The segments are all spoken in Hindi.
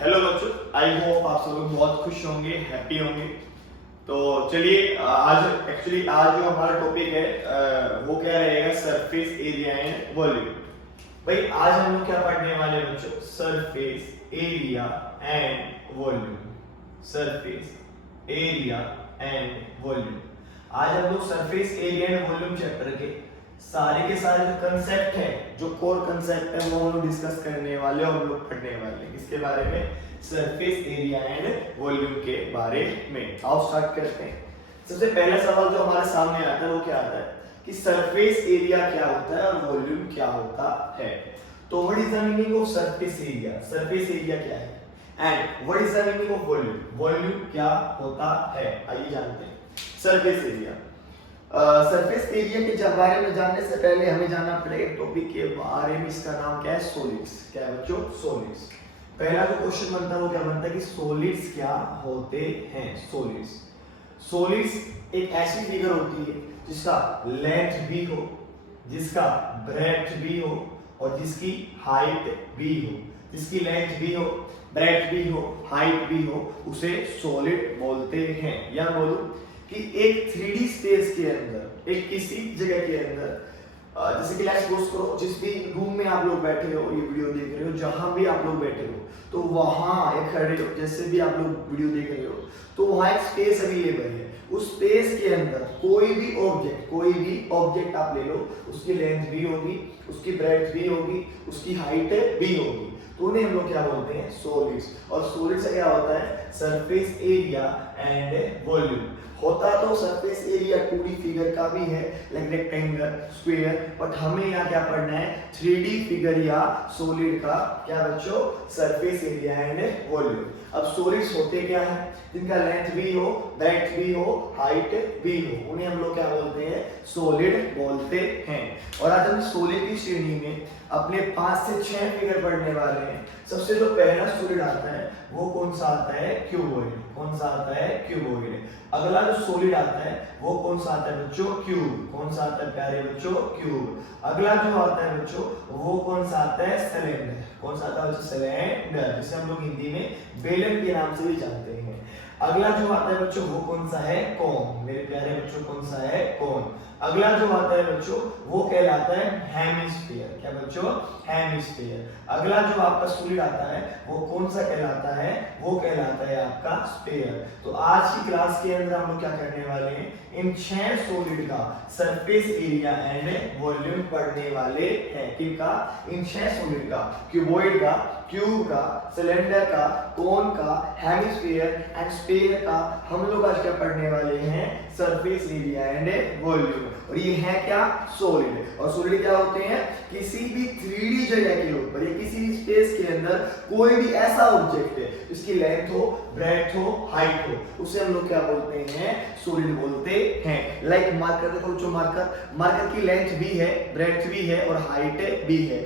हेलो बच्चों, आई होप आप सब लोग बहुत खुश होंगे, हैप्पी होंगे। तो चलिए आज जो हमारा टॉपिक है वो क्या रहेगा, सरफेस एरिया एंड वॉल्यूम। भाई आज हम लोग क्या पढ़ने वाले हैं बच्चों, surface area and volume. Surface area and volume. आज हम लोग surface area and volume chapter के सारे जो कंसेप्ट है, जो कोर कंसेप्ट है, वो हम लोग डिस्कस करने वाले और हम लोग पढ़ने वाले हैं। इसके बारे में, सरफेस एरिया एंड वॉल्यूम के बारे में। आओ स्टार्ट करते हैं। सबसे पहला सवाल जो हमारे सामने आता है वो क्या आता है कि सरफेस एरिया क्या होता है और वॉल्यूम क्या होता है। तो what is the meaning of surface area? Surface area क्या है and what is the meaning of volume? Volume क्या होता है, आइए जानते हैं। सरफेस एरिया, सरफेस एरिया के बारे में जानने से पहले हमें जानना पड़ेगा टॉपिक के बारे में। इसका नाम क्या है? सॉलिड्स। क्या है बच्चों? सॉलिड्स। पहला जो क्वेश्चन बनता है वो क्या बनता है कि सॉलिड्स क्या होते हैं? सॉलिड्स, सॉलिड्स एक ऐसी फिगर होती है जिसका लेंथ भी हो, जिसका ब्रेड्थ भी हो और जिसकी हाइट भी हो। जिसकी लेंथ भी हो, ब्रेड्थ भी हो, हाइट भी हो, उसे सॉलिड बोलते हैं। या बोलूं कि एक 3D स्पेस के अंदर, एक किसी जगह के अंदर, जैसे कि लेट्स सपोज करो जिस भी रूम में आप लोग बैठे हो, ये वीडियो देख रहे हो, जहां भी आप लोग बैठे हो, तो वहां एक खड़े हो, जैसे भी आप लोग वीडियो देख रहे हो, तो वहां एक स्पेस अवेलेबल है। उस स्पेस के अंदर कोई भी ऑब्जेक्ट आप ले लो, उसकी लेंथ भी होगी, उसकी ब्रेड्थ भी होगी, उसकी हाइट भी होगी, तो उन्हें हम लोग क्या बोलते हैं? सॉलिड्स। और सॉलिड से क्या होता है? Surface area and volume. होता तो सरफेस एरिया 2D फिगर का भी है, लाइक रेक्टेंगल, स्क्वायर, बट हमें यहाँ क्या पढ़ना है? 3D फिगर या सॉलिड का क्या बच्चों? Surface area and volume. अब सॉलिड्स होते क्या है? जिनका लेंथ भी हो, ब्रेड्थ भी हो, हाइट भी हो, उन्हें हम लोग क्या बोलते हैं? सॉलिड बोलते हैं। और आज हम सॉलिड की श्रेणी में अपने 5 से 6 फिगर पढ़ने वाले हैं। सबसे जो पहला सॉलिड आता है वो कौन सा आता है? क्यूबॉइड। कौन सा आता है? क्यूबॉइड। अगला जो सॉलिड आता है वो कौन सा आता है बच्चों? क्यूब। कौन सा आता है प्यारे बच्चों? क्यूब। अगला जो आता है बच्चों वो कौन सा आता है? सिलेंडर। कौन सा आता है बच्चों? सिलेंडर, जिसे हम लोग हिंदी में बेलन के नाम से भी जानते हैं। अगला जो आता है बच्चों वो कौन सा है? कोन। मेरे प्यारे बच्चों कौन सा है? कोन। अगला जो आता है बच्चों वो कहलाता है हेमिस्फीयर। क्या बच्चों? हेमिस्फीयर। अगला जो आपका सॉलिड आता है वो कौन सा कहलाता है? वो कहलाता है आपका स्फीयर। तो आज की क्लास के अंदर हम लोग क्या करने वाले हैं? इन 6 सॉलिड का सरफेस एरिया एंड वॉल्यूम पढ़ने वाले हैं। किनका? इन 6 सॉलिड का, क्यूबॉइड का, क्यूब का, सिलेंडर का, कोन का, हेमिस्फीयर एंड स्फीयर का हम लोग आज क्या पढ़ने वाले हैं? Surface area and volume. और ये है क्या? सॉलिड। और सॉलिड क्या होते हैं? किसी भी 3D जगह के ऊपर या किसी भी स्पेस के अंदर कोई भी ऐसा ऑब्जेक्ट है जिसकी लेंथ हो, ब्रेड्थ हो, हाइट हो, उसे हम लोग क्या बोलते हैं? सॉलिड बोलते हैं। लाइक मार्कर देखो जो मार्कर की लेंथ भी है, ब्रेड्थ भी है और हाइट भी है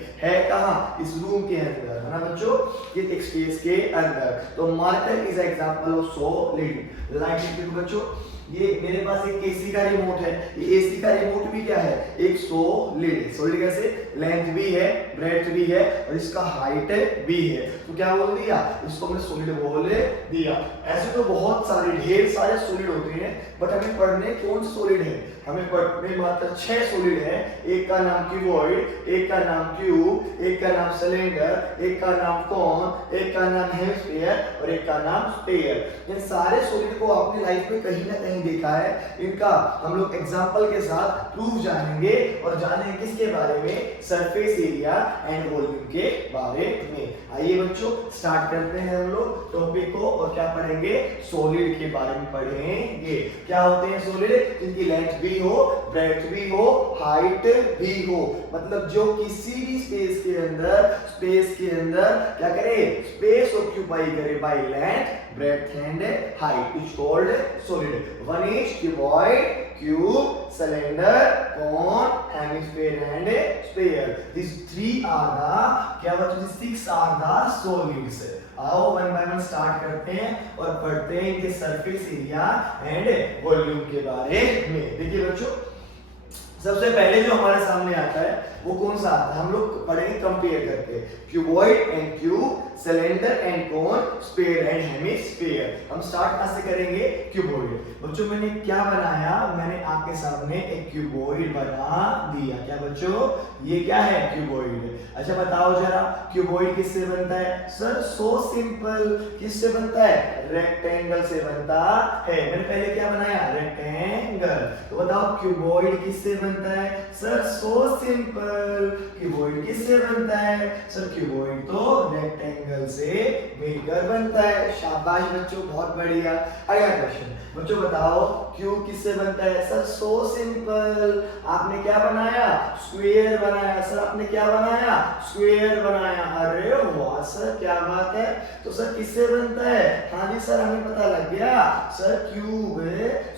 कहां? इस रूम के अंदर, है ना बच्चों? ये एक स्पेस के अंदर। तो marker is example of solid. Like बच्चों ये मेरे पास एक एसी का रिमोट है, ये एसी का रिमोट भी क्या है? एक सॉलिड। सॉलिड कैसे? लेंथ भी है, ब्रेड्थ भी है और इसका हाइट भी है। तो क्या बोल दिया? इसको हमने सॉलिड बोल दिया। ऐसे तो बहुत सारे, ढेर सारे सॉलिड होते हैं, बट हमें पढ़ने कौन सॉलिड है? हमें पढ़ने मात्र 6 सॉलिड है। एक का नाम क्यूबॉइड, एक का नाम क्यूब, एक का नाम सिलेंडर, एक का नाम कोन, एक का नाम हेमिस्फीयर और एक का नाम स्फीयर। इन सारे सॉलिड को आपने लाइफ में कहीं ना कहीं देखा है। इनका हम लोग एग्जांपल के साथ प्रूफ जानेंगे और जानेंगे किसके बारे में? सरफेस एरिया एंड वॉल्यूम के बारे में। आइए बच्चों स्टार्ट करते हैं हम लोग टॉपिक को और क्या पढ़ेंगे? सॉलिड के बारे में पढ़ेंगे। क्या होते हैं सॉलिड? जिनकी लेंथ भी हो, ब्रेड्थ भी हो, हाइट भी हो, मतलब जो किसी भी स्पेस के अंदर क्या करे? स्पेस ऑक्यूपाई करे by length, breadth and height is called solid. One is cuboid, cube, cylinder, cone, hemisphere and sphere. These 3 are the क्या बच्चों? These 6 are the solids. आओ वन बाय वन स्टार्ट करते हैं और पढ़ते हैं इनके सरफेस एरिया एंड वॉल्यूम के बारे में। देखिए बच्चों, सबसे पहले जो हमारे सामने आता है वो कौन सा आता है, हम लोग पढ़ेंगे कंपेयर करके, cuboid and cube, cylinder and cone, sphere and hemisphere. हम स्टार्ट कहां से करेंगे, क्यूबॉइड। बच्चों मैंने क्या बनाया, मैंने आपके सामने एक क्यूबॉइड बना दिया। क्या बच्चों, ये क्या है, क्यूबॉइड। अच्छा बताओ जरा, क्यूबॉइड किससे बनता है, सर सो सिंपल, किससे बनता है, रेक्टेंगल से बनता है। मैंने पहले क्या बनाया, रेक्टेंगल। तो बताओ क्यूबॉइड किससे बनता है, सर सो सिंपल। क्यूबॉइड किससे बनता है, सर क्यूबॉइड तो रेक्टेंगल से मिलकर बनता है। शाबाश बच्चों, बहुत बढ़िया। अगला क्वेश्चन बच्चों बताओ, क्यूब किससे बनता है, सर सो सिंपल। आपने क्या बनाया, स्क्वायर बनाया। सर आपने क्या बनाया, स्क्वायर बनाया। अरे वाह सर, क्या बात है। तो सर किससे बनता है, हाँ जी सर हमें पता लग गया, सर क्यूब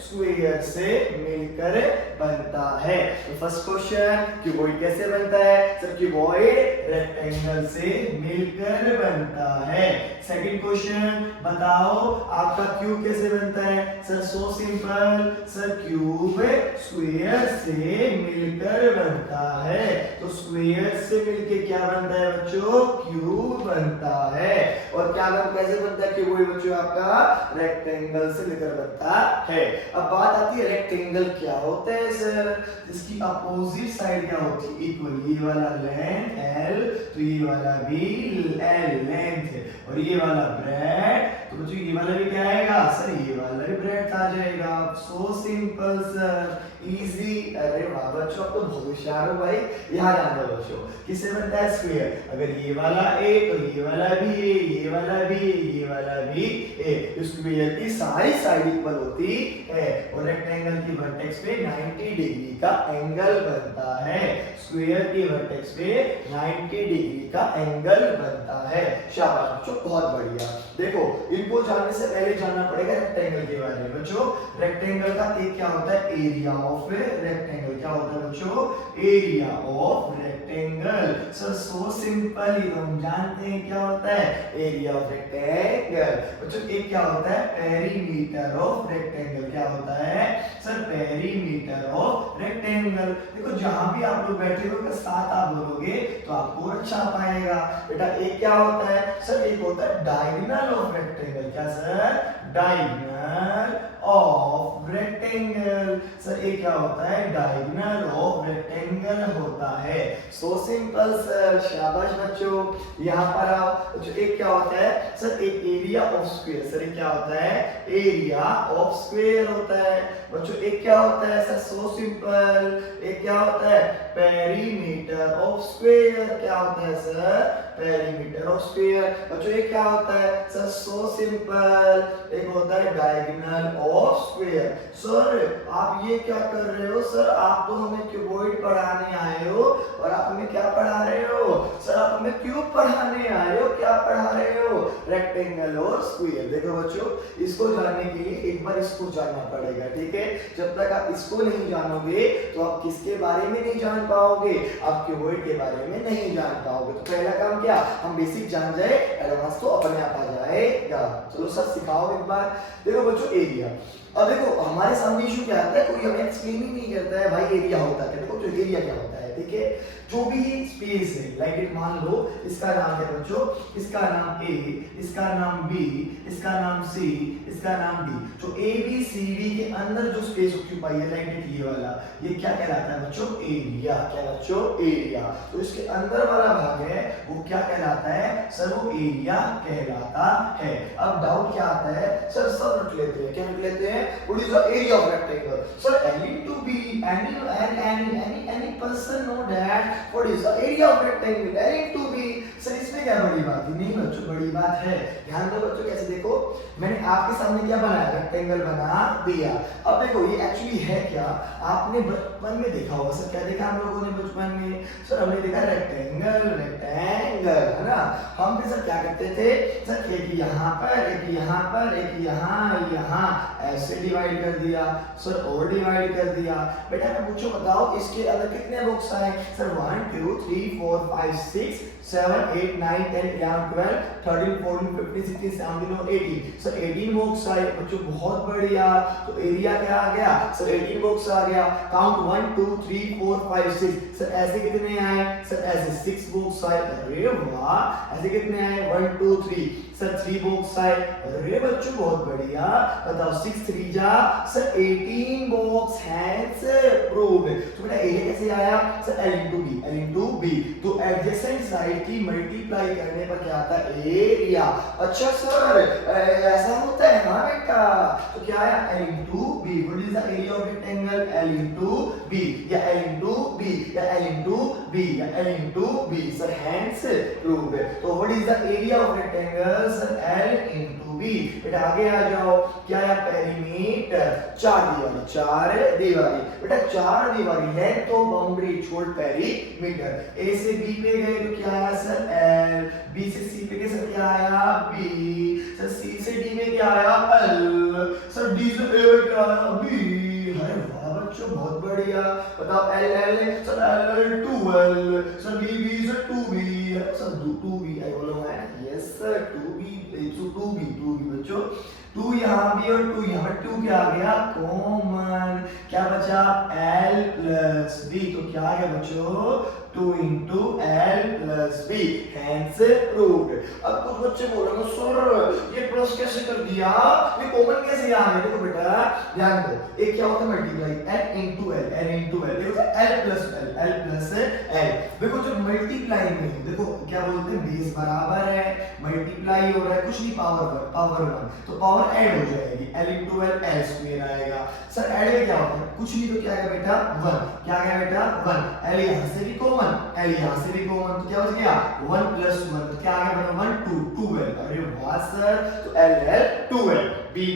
स्क्वायर से मिलकर बनता है। तो फर्स्ट क्वेश्चन, क्यूबॉइड कैसे बनता है, सर क्यूबॉइड रेक्टेंगल से मिलकर बनता है। सेकंड क्वेश्चन बताओ, आपका क्यूब कैसे बनता है, sir so simple, sir cube square से मिलकर बनता है। तो स्क्वायर से मिलके क्या बनता है बच्चों, क्यूब बनता है। और क्या कैसे बनता है क्यूब बच्चों, आपका रेक्टेंगल से मिलकर बनता है। अब बात आती है रेक्टेंगल क्या होता है सर, जिसकी अपोजिट साइड क्या होती है, इक्वल। ये वाला लेंथ L, तो ये वाला भी L लेंथ है, और ये वाला ब्रेड, तो बच्चों ये वाला भी क्या आएगा, सर ये वाला भी ब्रेड आ जाएगा। So simple sir, easy. अरे वाह बच्चों, आप तो बहुत होशियार हो भाई। यहाँ ध्यान दो बच्चों, किससे बनता है, स्क्वायर। अगर ये वाला A तो ये वाला भी A, ये वाला भी A, ये वाला भी A। स्क्वायर की सारी साइड इक्वल होती है, और रेक्टेंगल की वर्टेक्स पे 90 डिग्री का एंगल बनता है। स्क्वायर की वर्टेक्स पे 90 डिग्री का एंगल बनता है। शाबाश बच्चों, बहुत बढ़िया। देखो इनको जानने से पहले जानना पड़ेगा रेक्टेंगल के बारे में। बच्चों रेक्टेंगल का एक क्या होता है, एरिया ऑफ रेक्टेंगल। क्या होता है बच्चों, area of rectangle. Sir so simple, ये तो हम जानते हैं क्या होता है, एरिया ऑफ रेक्टेंगल। बच्चों एक क्या होता है, पेरीमीटर ऑफ रेक्टेंगल। क्या होता है सर, पेरीमीटर ऑफ रेक्टेंगल। देखो जहां भी आप लोग बैठे हो, साथ आप बोलोगे तो आपको अच्छा पाएगा। बेटा एक क्या होता है, सर एक होता है डायगोनल ऑफ रेक्टेंगल। क्या sir, diagonal of rectangle. Sir एक क्या होता है, डायगोनल ऑफ रेक्टेंगल होता है। सो सिंपल सर, शाबाश बच्चों। यहाँ पर आओ बच्चों, एक क्या होता है, सर एक एरिया ऑफ स्क्वायर। सर एक क्या होता है, एरिया ऑफ स्क्वायर होता है। बच्चों एक क्या होता है, सर सो सिंपल, एक क्या होता है, पेरीमीटर ऑफ स्क्वायर। क्या होता है सर, पेरीमीटर ऑफ स्क्वायर। बच्चों एक क्या होता है, सर सो सिंपल, एक होता है डायगोनल ऑफ स्क्वायर। सर आप ये क्या कर रहे हो, सर आप तो हमें क्यूबॉइड पढ़ाने आए हो, और आप हमें क्या पढ़ा रहे हो, सर आप हमें क्यूब पढ़ाने आए हो। क्या पढ़ा रहे हो, रेक्टेंगल और स्क्वायर। देखो बच्चों, इसको जानने के लिए एक बार इसको जानना पड़ेगा, ठीक है। जब तक आप इसको नहीं जानोगे तो आप किसके बारे में नहीं जान पाओगे, आप क्यूबॉइड के बारे में नहीं जान पाओगे। तो पहला काम क्या, हम बेसिक जान जाए, एडवांस तो अपने आप आ जाएगा। चलो सर सिखाओ एक बार। देखो बच्चों एरिया, अब देखो हमारे सामने इशू क्या आता है, कोई हमें एक्सप्लेन ही नहीं करता है भाई एरिया होता है। देखो जो एरिया क्या होता है, ठीक है, जो भी स्पेस है, लाइक इट मान लो इसका नाम है बच्चों, इसका नाम A, इसका नाम B, इसका नाम C, इसका नाम D। जो A B C D के अंदर जो स्पेस ऑक्यूपाई है, लाइक इट ये वाला, ये क्या कहलाता है बच्चों, एरिया। क्या बच्चों, एरिया। तो इसके अंदर वाला भाग है वो क्या कहलाता है, सर वो एरिया कहलाता है। अब डाउट क्या आता है, सर सब रख लेते हैं, क्या रख लेते हैं, what is the area of rectangle. Sir any to be any person know that what is the area of rectangle, any to be। Sir इसमें क्या बड़ी बात है, नहीं बच्चों बड़ी बात है। ध्यान दो बच्चों, कैसे देखो मैंने आपके सामने क्या बनाया, रेक्टेंगल बना दिया। अब देखो ये एक्चुअली है क्या, आपने बचपन में देखा होगा। सर क्या देखा हम लोगों ने बचपन में, सर हमने देखा रेक्टेंगल, रेक्टेंगल है ना। हम भी सर क्या करते थे, सर एक यहाँ पर, एक यहाँ पर, एक यहाँ, यहाँ ऐसे डिवाइड कर दिया, सर और डिवाइड कर दिया। बेटा मैं पूछो बताओ इसके अंदर कितने बॉक्स आए, सर 1 2 3 4 5 6 7 8 9 10 11 12 13 14 15 16 17 और 18। सर 18 बॉक्स आए बच्चों, बहुत बढ़िया। तो एरिया क्या आ गया, सर 18 बॉक्स आ गया। काउंट 1 2 3 4 5 6 सर ऐसे कितने आए सर ऐसे 6 बॉक्स आए अरे वाह ऐसे कितने आए 1 2 3 सर 3 बॉक्स आए अरे बच्चों बहुत बढ़िया बताओ 6 3 जा सर 18 बॉक्स हैंड्स प्रूव्ड तो बेटा एरिया कैसे आया सर L into B तो एडजेसेंट साइड की मल्टीप्लाई करने पर क्या आता है एरिया अच्छा सर ऐसा होता है हाँ बेटा तो क्या आया L into B what is the area of rectangle L into B या L into B या L into B या L into B sir hence proved तो what is the area of rectangle sir L into B बेटा आगे आ जाओ क्या आया पेरीमीटर चार दीवारी बेटा चार दीवारी है तो बाउंड्री छोड़ पेरीमीटर A से B पे गए तो क्या आया सर L B से C पे गए सर क्या आया B सर C से D में क्या आया L सर D से A में क्या आया B अरे वाह बच्चों बहुत बढ़िया बताओ L sir L 2L sir B sir 2B sir 2B आई बोलो है yes sir 2B so 2B बच्चों 2 यहाँ भी और 2 यहाँ 2 क्या आ गया कॉमन क्या बचा L plus B तो क्या आ गया बच्चों 2 into L plus B hence proved अब कुछ बच्चे बोलेंगे सर ये प्लस कैसे कर दिया ये कॉमन कैसे आ गया देखो बेटा ध्यान दो एक क्या होता है मल्टीप्लाई L into L देखो L plus L देखो जब मल्टीप्लाई में देखो क्या बोलते हैं बेस बराबर है मल्टीप्लाई हो रहा है कुछ नहीं पावर 1 तो पावर ऐड हो जाएगी L into L स्क्वायर आएगा सर ऐड में क्या होता है कुछ नहीं तो क्या आएगा बेटा 1 क्या आएगा बेटा 1 L यहाँ से भी कॉमन L यहाँ से भी कॉमन तो क्या बच गया 1 plus 1 तो क्या आ गया बेटा 1 2 2L अरे वाह सर तो L 2L B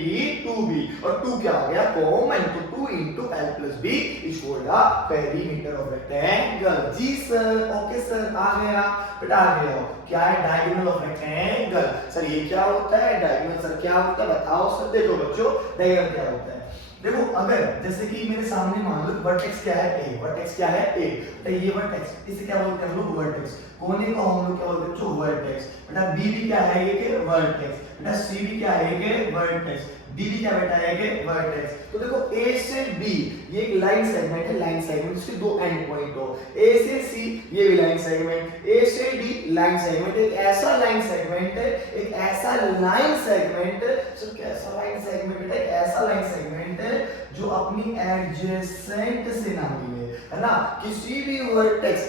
2B और 2 क्या आ गया कॉमन तो 2 into L plus B is called the perimeter of rectangle जी सर ओके सर आ गया बेटा आ गया क्या है डायगोनल ऑफ रेक्टेंगल सर ये क्या होता है डायगोनल सर क्या होता है बताओ सर देखो बच्चों डायगोनल क्या होता है देखो अगर जैसे कि मेरे सामने मान लो वर्टेक्स क्या है A वर्टेक्स क्या है A तो ये वर्टेक्स इसे क्या बोलते हैं हम लोग वर्टेक्स कोने को हम लोग क्या बोलते हैं बच्चों वर्टेक्स बेटा B भी क्या है ये के वर्टेक्स बेटा C भी क्या है ये के वर्टेक्स D भी क्या बेटा है के वर्टेक्स तो देखो A से B ये एक लाइन सेगमेंट है लाइन सेगमेंट इसके दो एंड पॉइंट हो A से C ये भी लाइन सेगमेंट A से D लाइन सेगमेंट एक ऐसा लाइन सेगमेंट है एक ऐसा लाइन सेगमेंट सर कैसा लाइन सेगमेंट बेटा एक ऐसा लाइन सेगमेंट है जो अपनी एडजेसेंट से ना मिले है ना किसी भी वर्टेक्स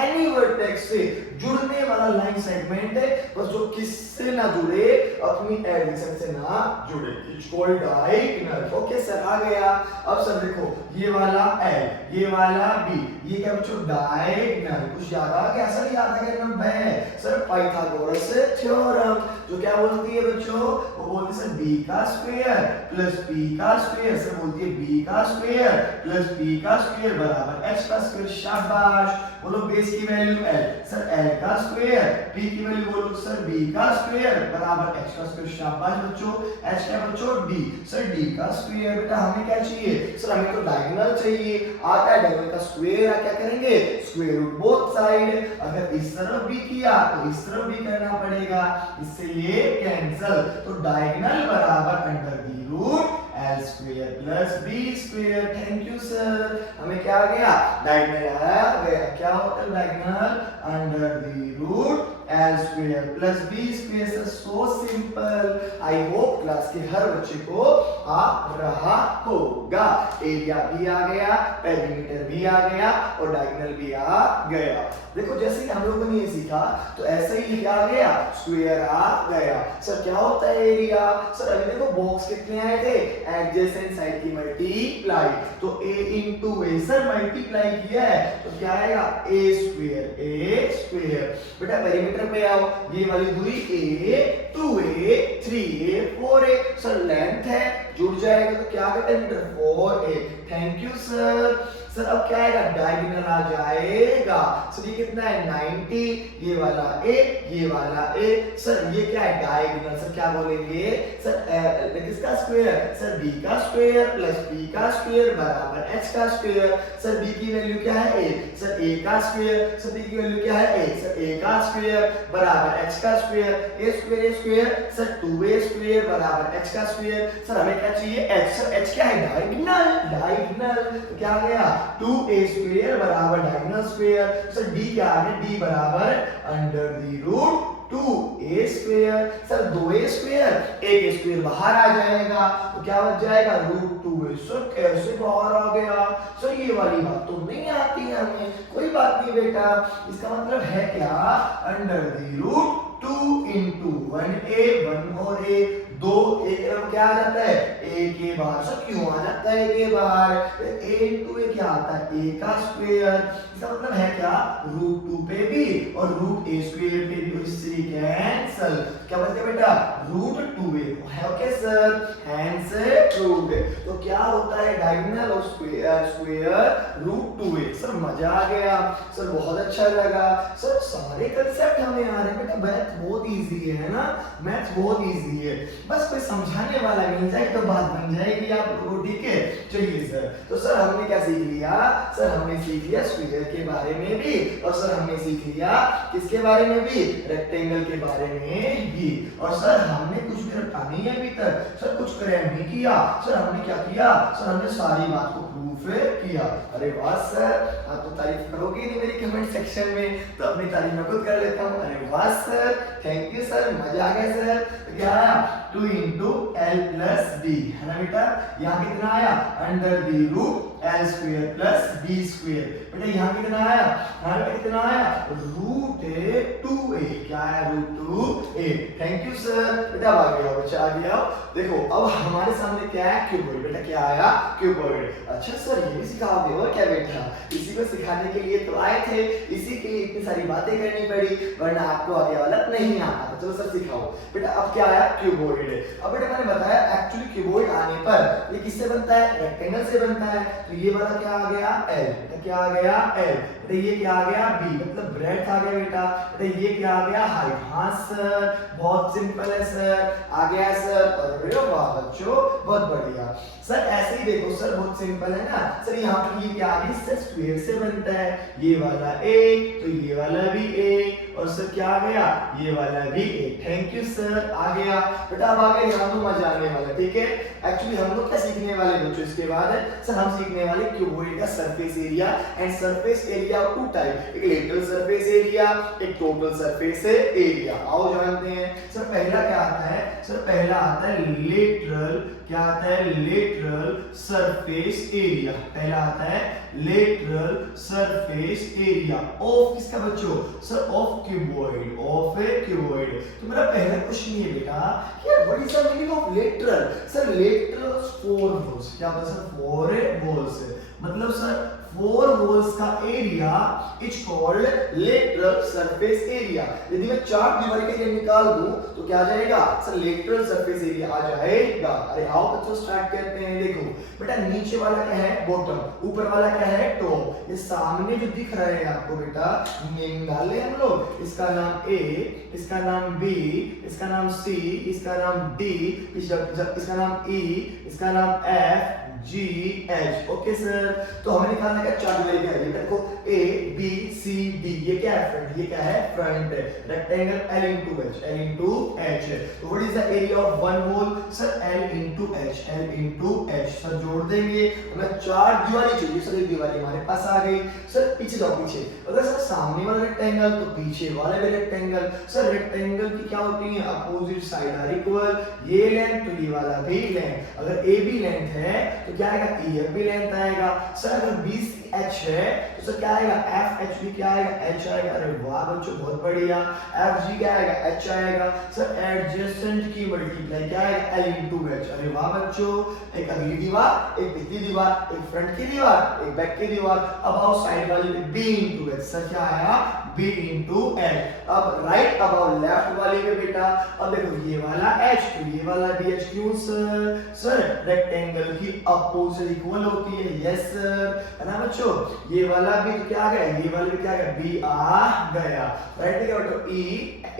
एनी वर्टेक्स से जुड़ने वाला लाइन सेगमेंट है बस जो किससे ना जुड़े अपनी एडजेसेंट से ना जुड़े it's called diagonal okay sir आ गया अब सर देखो ये वाला L ये वाला B ये क्या बच्चों डायगोनल कुछ याद आ गया सर याद आ गया नंबर सर पाइथागोरस थ्योरम जो क्या बोलती है बच्चों वो बोलती है सर B का स्क्वायर प्लस P का स्क्वायर सर बोलती है B का स्क्वायर प्लस P का स्क्वायर बराबर H का स्क्वायर शाबाश बोलो बेस की वैल्यू L सर L का स्क्वायर P की वैल्यू बोलो सर B का स्क्वायर बराबर H का स्क्वायर शाबाश बच्चों H का बच्चों D सर D का स्क्वायर बेटा हमें क्या चाहिए सर हमें तो डायगोनल चाहिए आता है डायगोनल का स्क्वायर क्या करेंगे स्क्वायर रूट बोथ साइड अगर इस तरफ भी किया तो इस तरफ भी करना पड़ेगा इससे ये कैंसिल तो डायगोनल बराबर under the root L square plus B square thank you sir हमें क्या आ गया डायगोनल आ गया क्या होता है diagonal under the root L square plus B square sir so simple I hope class के हर बच्चे को आ रहा होगा एरिया भी आ गया पेरीमीटर भी आ गया और डायगोनल भी आ गया देखो जैसे कि हम लोगों ने ये सीखा तो ऐसे ही क्या आ गया स्क्वायर आ गया सर क्या होता है एरिया सर अभी देखो बॉक्स कितने आए थे एडजेसेंट साइड की मल्टीप्लाई तो A into A sir multiply किया है तो क्या आएगा A स्क्वायर बेटा पेरीमीटर पे आओ ये वाली दूरी A 2A 3A 4A sir length है जुड़ जाएगा तो क्या आएगा perimeter 4A thank you sir अब क्या आएगा डायगोनल आ जाएगा सर ये कितना है 90 ये वाला A सर ये क्या है डायगोनल सर क्या बोलेंगे सर किसका स्क्वायर सर B का स्क्वायर प्लस P का स्क्वायर बराबर H का स्क्वायर सर B की वैल्यू क्या है A सर A का स्क्वायर सर B की वैल्यू क्या है A सर A का स्क्वायर बराबर H का square A square sir 2A square बराबर H का स्क्वायर सर हमें क्या क्या चाहिए h, सर h क्या है डायगोनल, डायगोनल तो क्या आ गया 2a स्क्वायर बराबर डायगोनल स्क्वायर, सर d क्या आ गया d बराबर under the root 2a square, sir 2a square, एक स्क्वायर बाहर आ जाएगा तो क्या बच जाएगा रूट 2a, सर कैसे बाहर आ गया, सर ये वाली बात तो नहीं आती है हमें, कोई बात नहीं बेटा, इसका मतलब है क्या under the root 2 into 1a 1 और a 2 a के तरफ क्या आ जाता है a के बाहर, सर क्यों आ जाता है a के बाहर, a into a क्या आता है a का स्क्वायर, इसका मतलब है क्या रूट 2 पे भी और रूट a स्क्वायर पे भी, इससे कैंसल, क्या बच गया बेटा रूट 2a है, ओके सर, हैंस रूट, तो क्या होता है diagonal of square root 2a, sir मजा आ गया, सर बहुत अच्छा लगा, सर सारे कांसेप्ट हमें आ रहे हैं बेटा, मैथ बहुत इजी है ना, मैथ बहुत इजी है, बस कोई समझाने वाला मिल जाए तो बात बन जाएगी आप लोगों को, ठीक है। चलिए सर, तो सर हमने क्या सीख लिया, सर हमने सीख लिया स्क्वायर के बारे में भी, और सर हमने सीख लिया किसके बारे में भी, रेक्टेंगल के बारे में भी, और सर हमने कुछ भी रखा नहीं है अभी तक, सर कुछ क्रैम नहीं किया, सर हमने क्या किया, सर हमने सारी बात को प्रूफ किया, अरे वाह सर, आप तो तारीफ करोगे नहीं मेरी कमेंट सेक्शन में, तो अपनी तारीफ मैं खुद कर लेता हूँ, अरे वाह सर, थैंक यू सर, मजा आ गया सर, तो क्या आया 2 into l plus d है ना बेटा, यहाँ कितना आया under the root l square plus b square, बेटा यहाँ कितना आया, यहाँ पे कितना आया रूट 2a, क्या आया root 2a, thank you sir, बेटा आ गया बच्चा, आ गया, देखो अब हमारे सामने क्या है क्यूबॉइड, बेटा क्या आया क्यूबॉइड, अच्छा सर ये भी सिखाओगे और क्या बेटा, इसी को सिखाने के लिए तो आए थे, इसी के लिए इतनी सारी बातें करनी पड़ी, वरना आपको आगे वाला नहीं आता, चलो सर सिखाओ, बेटा अब क्या आया क्यूबॉइड, अब बेटा मैंने बताया एक्चुअली क्यूबॉइड आने पर ये किससे बनता है, रेक्टेंगल से बनता है, तो ये वाला क्या आ गया l, तो क्या आ गया l, बेटा ये क्या आ गया b, मतलब ब्रेड्थ आ गया बेटा, बेटा ये क्या आ गया हाइट, हाँ सर बहुत सिंपल है सर, आ गया सर, अरे वाह बच्चों बहुत बढ़िया सर, ऐसे ही देखो सर बहुत सिंपल है ना सर, यहाँ पर ये क्या आ गया सर स्क्वायर से बनता है, ये वाला a तो ये वाला भी a, और सर क्या आ गया ये वाला भी a, थैंक यू सर, आ गया बेटा, अब आ गया यहाँ तो मजा आने वाला, ठीक है। एक्चुअली हम लोग क्या सीखने वाले बच्चों इसके बाद, सर हम सीखने वाले क्यूबॉइड का surface area, and surface area of two type, एक लेटरल सरफेस एरिया, एक टोटल सरफेस एरिया, आओ जानते हैं। सर पहला क्या आता है, सर पहला आता है लेटरल, क्या आता है लेटरल सरफेस एरिया, पहला आता है लेटरल सरफेस एरिया ऑफ किसका बच्चों, sir of cuboid, of A cuboid, तो मेरा पहला क्वेश्चन ये बेटा यार what is the meaning of lateral, sir lateral 4 walls, क्या होता है सर 4 वॉल्स, मतलब सर 4 वॉल्स का area is called lateral surface area, यदि मैं 4 दीवार के एरिया निकाल दूं तो क्या आ जाएगा सर लेटरल सरफेस एरिया आ जाएगा। अरे आओ बच्चों स्टार्ट करते हैं, देखो बेटा नीचे वाला क्या है बॉटम, ऊपर वाला क्या है टॉप, ये सामने जो दिख रहा है आपको बेटा नेम डाले हम लोग, इसका नाम A, इसका नाम B, इसका नाम C, इसका नाम D, इसका नाम E, इसका नाम F G H, okay sir, तो हमें निकालने का 4 दीवारी क्या है, देखो A B C D, ये क्या है फ्रंट, ये क्या है front, rectangle L into H, L into H, तो what is the area of one wall, sir L into H, L into H, sir जोड़ देंगे, हमें 4 दीवारी चाहिए, सर एक दीवारी हमारे पास आ गई, सर पीछे जाओ पीछे, अगर सर सामने वाला रेक्टेंगल तो पीछे वाला भी रेक्टेंगल, सर रेक्टेंगल की क्या होती है अपोजिट साइड आर इक्वल, ये लेंथ तो ये वाला भी लेंथ, अगर ए बी लेंथ है तो क्या आएगा ए भी लेंथ आएगा, सर अगर BC H है तो सर क्या आएगा FH भी क्या आएगा H आएगा, अरे वाह बच्चों बहुत बढ़िया, FG क्या आएगा H आएगा, सर एडजेसेंट की मल्टीप्लाई क्या आएगा L into H, अरे वाह बच्चों, एक अगली दीवार, एक पिछली दीवार, एक फ्रंट की दीवार, एक बैक की दीवार, अब आओ साइड वाली पे B into H, सर क्या आया B into H, अब राइट अब आओ लेफ्ट वाली पे बेटा, अब देखो ये वाला H तो ये वाला भी H, क्यों सर रेक्टेंगल की अपोजिट इक्वल होती है, यस सर, है ना बच्चों, ये वाला भी तो क्या आ गया, ये वाला भी क्या आ गया B आ गया, राइट क्या बेटा E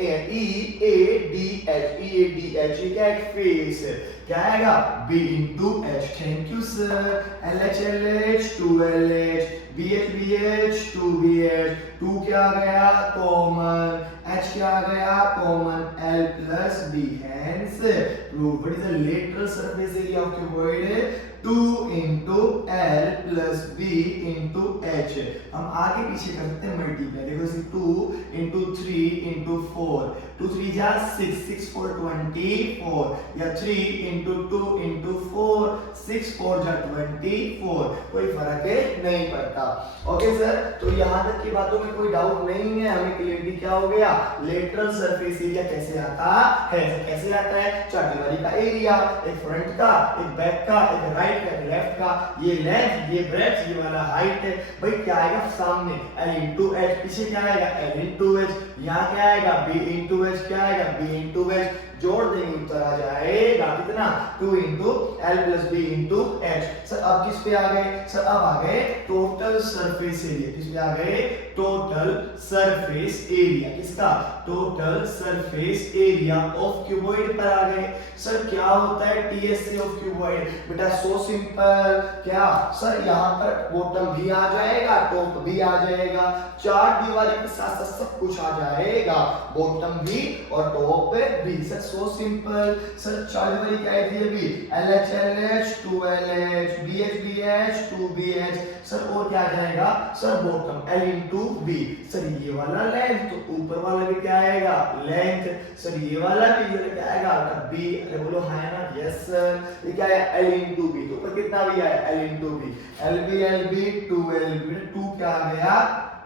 A D H, E A D H, ये क्या है फेस, क्या आएगा B into H, thank you sir, LH LH 2LH, BH BH 2BH, 2 क्या आ गया कॉमन, H क्या आ गया common, L plus D, hence prove what is the lateral surface area of cuboid 2 into L plus B into H। हम आगे पीछे कर सकते हैं मल्टीप्लाई, देखो इसे 2 into 3 into 4, 2 3 जा 6, 6 4 24, या 3 into 2 into 4, 6 4 जा 24, कोई फर्क है नहीं पड़ता। ओके सर, तो यहाँ तक की बातों में कोई डाउट नहीं है, हमें क्लियरिटी क्या हो गया, लेटरल सरफेस एरिया कैसे आता है, कैसे आता है, चार दीवारी का एरिया, एक फ्रंट का, एक बैक का, एक राइट का, एक लेफ्ट का, ये लेंथ, ये ब्रेड्थ, ये वाला हाइट है। भाई क्या आएगा सामने L into H, पीछे क्या आएगा L into H, यहाँ क्या आएगा B into H, क्या आएगा B into H, जोड़ देंगे उत्तर आ जाएगा कितना 2 into L plus B into H। Sir अब किस पे आ गए, सर अब आ गए टोटल सरफेस एरिया, किस पे आ गए, टोटल सरफेस एरिया, किसका, total surface area of cuboid पर आ गए। सर क्या होता है टीएसए ऑफ क्यूबॉइड, बेटा सो सिंपल, क्या सर यहाँ पर बॉटम भी आ जाएगा, टॉप भी आ जाएगा, चार दीवारी के साथ साथ सब कुछ आ जाएगा, बॉटम भी और टॉप भी। सर सो सिंपल, सर चार दीवारी क्या है अभी, LH LH 2LH BH BH 2BH, sir और क्या आ जाएगा, sir bottom L into B, sir ये वाला लेंथ, तो ऊपर वाला भी क्या आएगा लेंथ, सर ये वाला भी ये क्या आएगा B, अरे बोलो हाँ ना, यस सर, ये क्या है L into B, तो ऊपर कितना भी आया L into B, LB LB 2LB, 2 क्या आ गया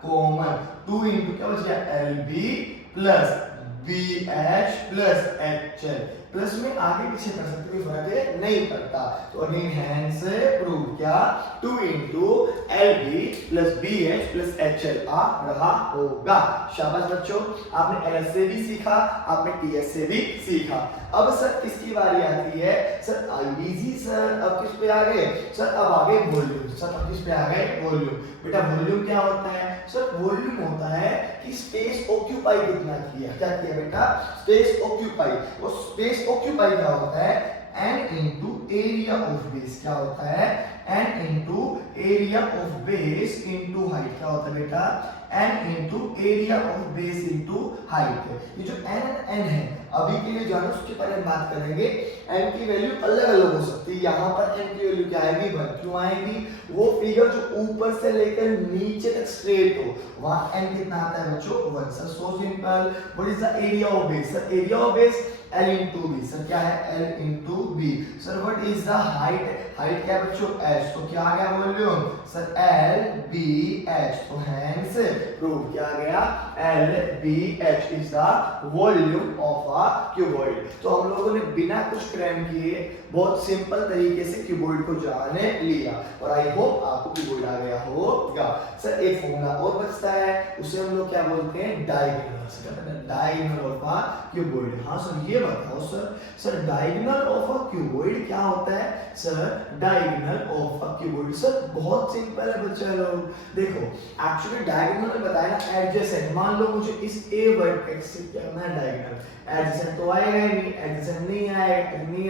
कॉमन, 2 into क्या बच गया LB plus BH plus HL, plus में आगे पीछे कर सकते, कोई फर्क नहीं पड़ता। तो अगेन हैंस प्रूव क्या 2 into LB plus BH plus HL आ रहा होगा। शाबाश बच्चों, आपने LS से भी सीखा, आपने TS से भी सीखा। अब सर किसकी बारी आती है, सर IBG सर, अब किस पे आ गए, सर अब आ गए वॉल्यूम, सर अब किस पे आ गए वॉल्यूम। बेटा वॉल्यूम क्या होता है, सर वॉल्यूम होता है कि स्पेस ऑक्यूपाई कितना किया, क्या किया बेटा, स्पेस ऑक्यूपाई, और स्पेस ऑक्यूपाई क्या होता है n into area of base, क्या होता है n into area of base into height, क्या होता है बेटा n into area of base into height. ये जो n है अभी के लिए जानो, उसके बारे में बात करेंगे, n की वैल्यू अलग अलग हो सकती है, यहाँ पर n की वैल्यू क्या आएगी 1, क्यों आएगी, वो फिगर जो ऊपर से लेकर नीचे तक स्ट्रेट हो, वहां n कितना आता है बच्चों 1। Sir so simple, what is the area of base, sir area of base L into B, sir क्या है L into B। Sir what is the height, height क्या है बच्चों h, तो क्या आ गया volume, sir L B H, तो हैंस प्रूव क्या आ गया L B H is the volume of a cuboid. तो हम लोगों ने बिना कुछ क्रैम किए बहुत सिंपल तरीके से क्यूबॉइड को जाने लिया, और आई होप आपको क्यूबॉइड आ गया होगा। सर एक फॉर्मूला और बचता है, उसे हम लोग क्या बोलते हैं diagonal, diagonal of a cuboid. हाँ सर ये बताओ sir, sir diagonal of a cuboid क्या होता है, sir diagonal of a cuboid sir बहुत सिंपल है बच्चा लोग, देखो एक्चुअली डायगोनल में बताया ना एडजेसेंट, मान लो मुझे इस A वर्टेक्स से करना है डायगोनल, एडजेसेंट तो आएगा ही नहीं, एडजेसेंट नहीं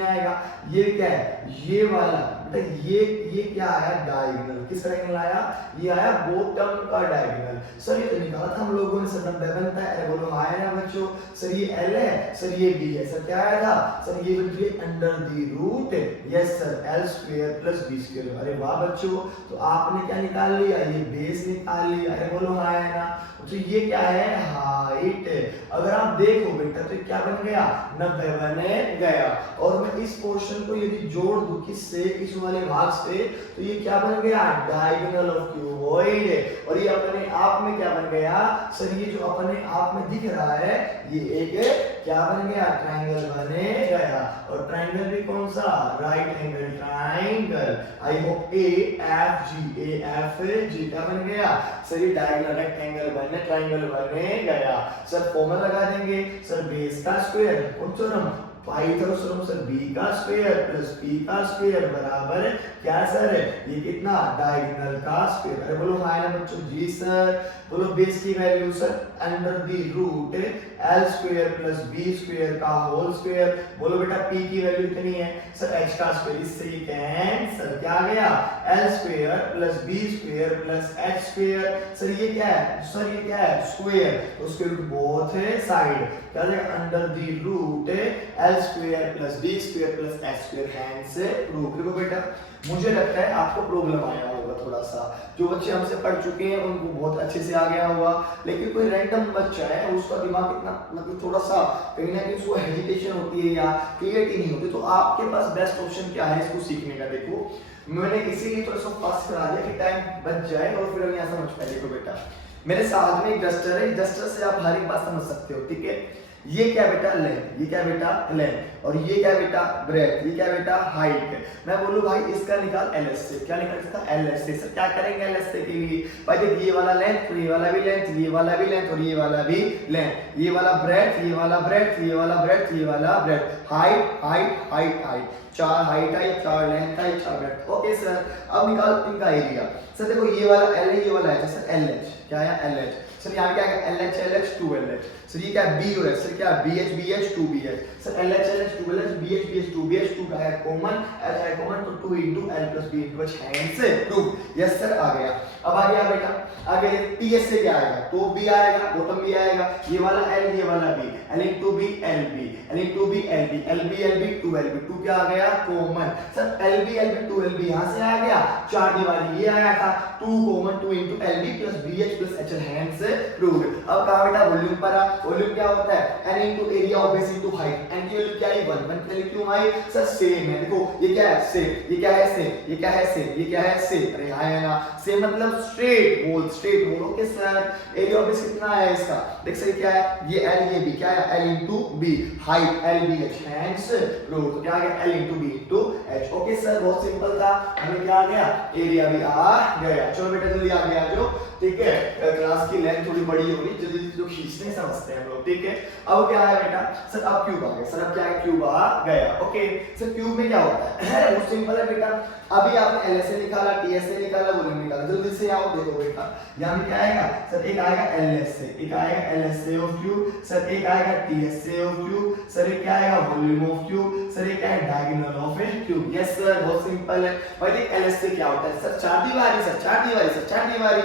आएगा, ये क्या है ये वाला, ये क्या आया डायगोनल, किस डायगोनल आया, ये आया बॉटम का डायगोनल। सर ये तो निकाला था हम लोगों ने, सर 90 बनता है, बोलो आया ना बच्चों, सर ये L है, सर ये B है, सर क्या आया था, सर ये बिल्कुल under the root, yes sir L square plus B square. अरे वाह बच्चों, तो आपने क्या निकाल लिया, ये बेस निकाल लिया, अरे बोलो हाँ है ना, तो ये क्या है हाइट। अगर आप देखो बेटा तो क्या बन गया 90 बन गया, और मैं इस पोर्शन को यदि जोड़ दूं किससे, इस वाले भाग से, तो ये क्या बन गया डायगोनल ऑफ क्यूबॉइड, और ये अपने आप में क्या बन गया, सर ये जो अपने आप में दिख रहा है ये एक क्या बन गया ट्रायंगल बने गया, और ट्रायंगल भी कौन सा right angle triangle. I hope AFG क्या बन गया, सर ये डायगोनल रेक्टेंगल बने ट्रायंगल बने गया। सर फॉर्मूला लगा देंगे, सर बेस का स्क्वायर कौन सा पाइथागोरस सर b का स्क्वायर प्लस p का स्क्वायर बराबर क्या सर ये कितना डायगोनल का स्क्वायर। अरे बोलो हाँ ना बच्चों, जी सर। बोलो बेस की value sir under the root l square plus b square का होल स्क्वायर। बोलो बेटा p की वैल्यू कितनी है सर h का स्क्वायर, इससे ये कैंसिल क्या आ गया l square plus b square plus h square. Sir ये क्या है, सर ये क्या है स्क्वायर, तो उसके रूट बोथ साइड क्या आ जाएगा under the root l L square plus B square plus H square hand से प्रूव। देखो बेटा मुझे लगता है आपको प्रॉब्लम आया होगा थोड़ा सा, जो बच्चे हमसे पढ़ चुके हैं उनको बहुत अच्छे से आ गया होगा, लेकिन कोई रैंडम बच्चा है उसका दिमाग इतना मतलब थोड़ा सा कहीं ना कहीं उसको हेजिटेशन होती है या क्लियरिटी नहीं होती, तो आपके पास बेस्ट ऑप्शन क्या है इसको सीखने का। देखो मैंने इसीलिए थोड़ा सा फास्ट करा दिया कि टाइम बच जाए और फिर हम यहाँ समझ पाए। देखो बेटा मेरे साथ में एक डस्टर है, डस्टर से आप हर एक बात समझ सकते हो, ठीक है। ये क्या बेटा लेंथ, ये क्या बेटा लेंथ, और ये क्या बेटा ब्रेथ, ये क्या बेटा हाइट। मैं बोलूं भाई इसका निकाल एलएस से, क्या निकाल इसका एलएस से। सर क्या करेंगे एलएस से के लिए, भाई देख ये वाला लेंथ, तो ये वाला भी लेंथ, ये वाला भी लेंथ और ये वाला भी लेंथ, ये वाला ब्रेथ, ये वाला ब्रेथ, ये वाला ब्रेथ, ये वाला breadth, height height height height, 4 height है, 4 लेंथ है, 4 ब्रेथ। ओके सर अब निकाल इनका एरिया। सर देखो ये वाला एल है, ये वाला एच है, सर एलएच क्या है एलएच। सर यहाँ क्या है एलएच एलएच 2एलएच। सर ये क्या बी और एच, सर क्या BH BH two BH. Sir LH LH two LH BH BH two BH, 2 का है कॉमन, एच है कॉमन, तो 2 into l plus b into h hand से प्रूव। यस सर आ गया। अब आ गया बेटा आगे टीएस से क्या आएगा, तो भी आएगा बॉटम भी आएगा, ये वाला l ये वाला b, l into b lb, l into b lb, lb lb 2lb, 2 क्या आ गया common. Sir lb lb 2lb यहाँ से आ गया, 4 दिवारी ये आया था, 2 common 2 into lb plus bh plus hl hand से प्रूव। अब कहा बेटा वॉल्यूम पर आ, वॉल्यूम क्या होता है n into area of base into height, n की वैल्यू क्या है 1, 1 की वैल्यू क्यों आई सर सेम है। देखो ये क्या है सेम, ये क्या है सेम, ये क्या है सेम, ये क्या है सेम, अरे हाँ है ना सेम मतलब straight wall, straight wall. Okay sir area of base कितना है इसका, देख सकते क्या है ये l ये b क्या है l into b, height lbh hands prove, तो क्या आ गया l into b into h। Okay sir बहुत सिंपल था, हमें क्या आ गया एरिया भी आ गया। चलो बेटा जल्दी आ गया जो, ठीक है क्लास की लेंथ थोड़ी बड़ी होगी, जल्दी जो खींचते हैं समझते हैं हम लोग, ठीक है। अब क्या है बेटा सर अब क्यूब आ गया, सर अब क्या है क्यूब आ गया। ओके सर क्यूब में क्या होता है बहुत सिंपल है बेटा, अभी आपने एल से निकाला, टी से निकाला, वॉल्यूम निकाला, जल्दी से आओ देखो बेटा यहाँ में क्या आएगा सर एक आएगा एल से, एक आएगा एल से ऑफ क्यूब, सर एक आएगा टी से ऑफ क्यूब, सर एक क्या आएगा वॉल्यूम ऑफ क्यूब, सर एक क्या है diagonal of A cube. Yes sir बहुत सिंपल है भाई। देख एल से क्या होता है सर 4 दीवारी, सर 4 दीवारी, सर 4 दीवारी,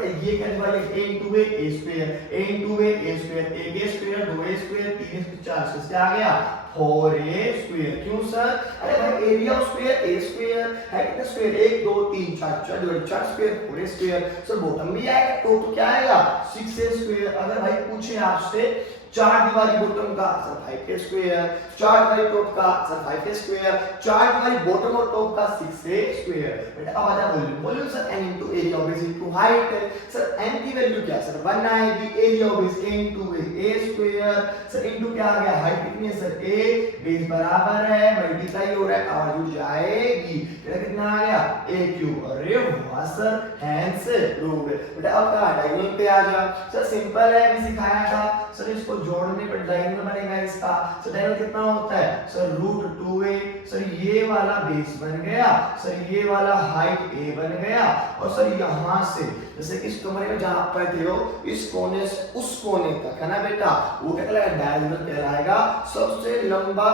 ये क्या दीवारी a into a square, a into a square, a square 2a square 3a square 4 से क्या आ गया 4a स्क्वायर। क्यों सर, अरे भाई area of square a square है कितना square 1 2 3 4 4 divide 4 square 4a square. Sir bottom भी आएगा तो क्या आएगा 6a स्क्वायर। अगर भाई पूछे आपसे 4 दीवारी बॉटम का सर 5a स्क्वायर, 4 दीवारी टॉप का सर 5a स्क्वायर, 4 दीवारी बॉटम और टॉप का 6a स्क्वायर। बेटा अब आ जाए volume, volume sir n into area of base into height है। सर n की वैल्यू क्या सर 1 आएगी, area of base a into a square, sir into क्या आ गया हाइट कितनी है सर a, बेस बराबर है मल्टीप्लाई हो रहा है पावर जुड़ जाएगी, बेटा कितना आ गया a क्यूब। अरे वाह सर हैंड से प्रूव। बेटा अब कहां डायगोनल पे आ जा, सर सिंपल है भी सिखाया था सर, इसको जोड़ने पर डायगोनल बनेगा इसका। सर डायगोनल कितना होता है सर √2a, सर ये वाला बेस बन गया, सर ये वाला हाइट a बन गया, और सर यहां से जैसे कि इस कमरे में जहां आप बैठे हो इस कोने से उस कोने तक है ना बेटा, वो क्या कहलाएगा डायगोनल कहलाएगा। सबसे लंबा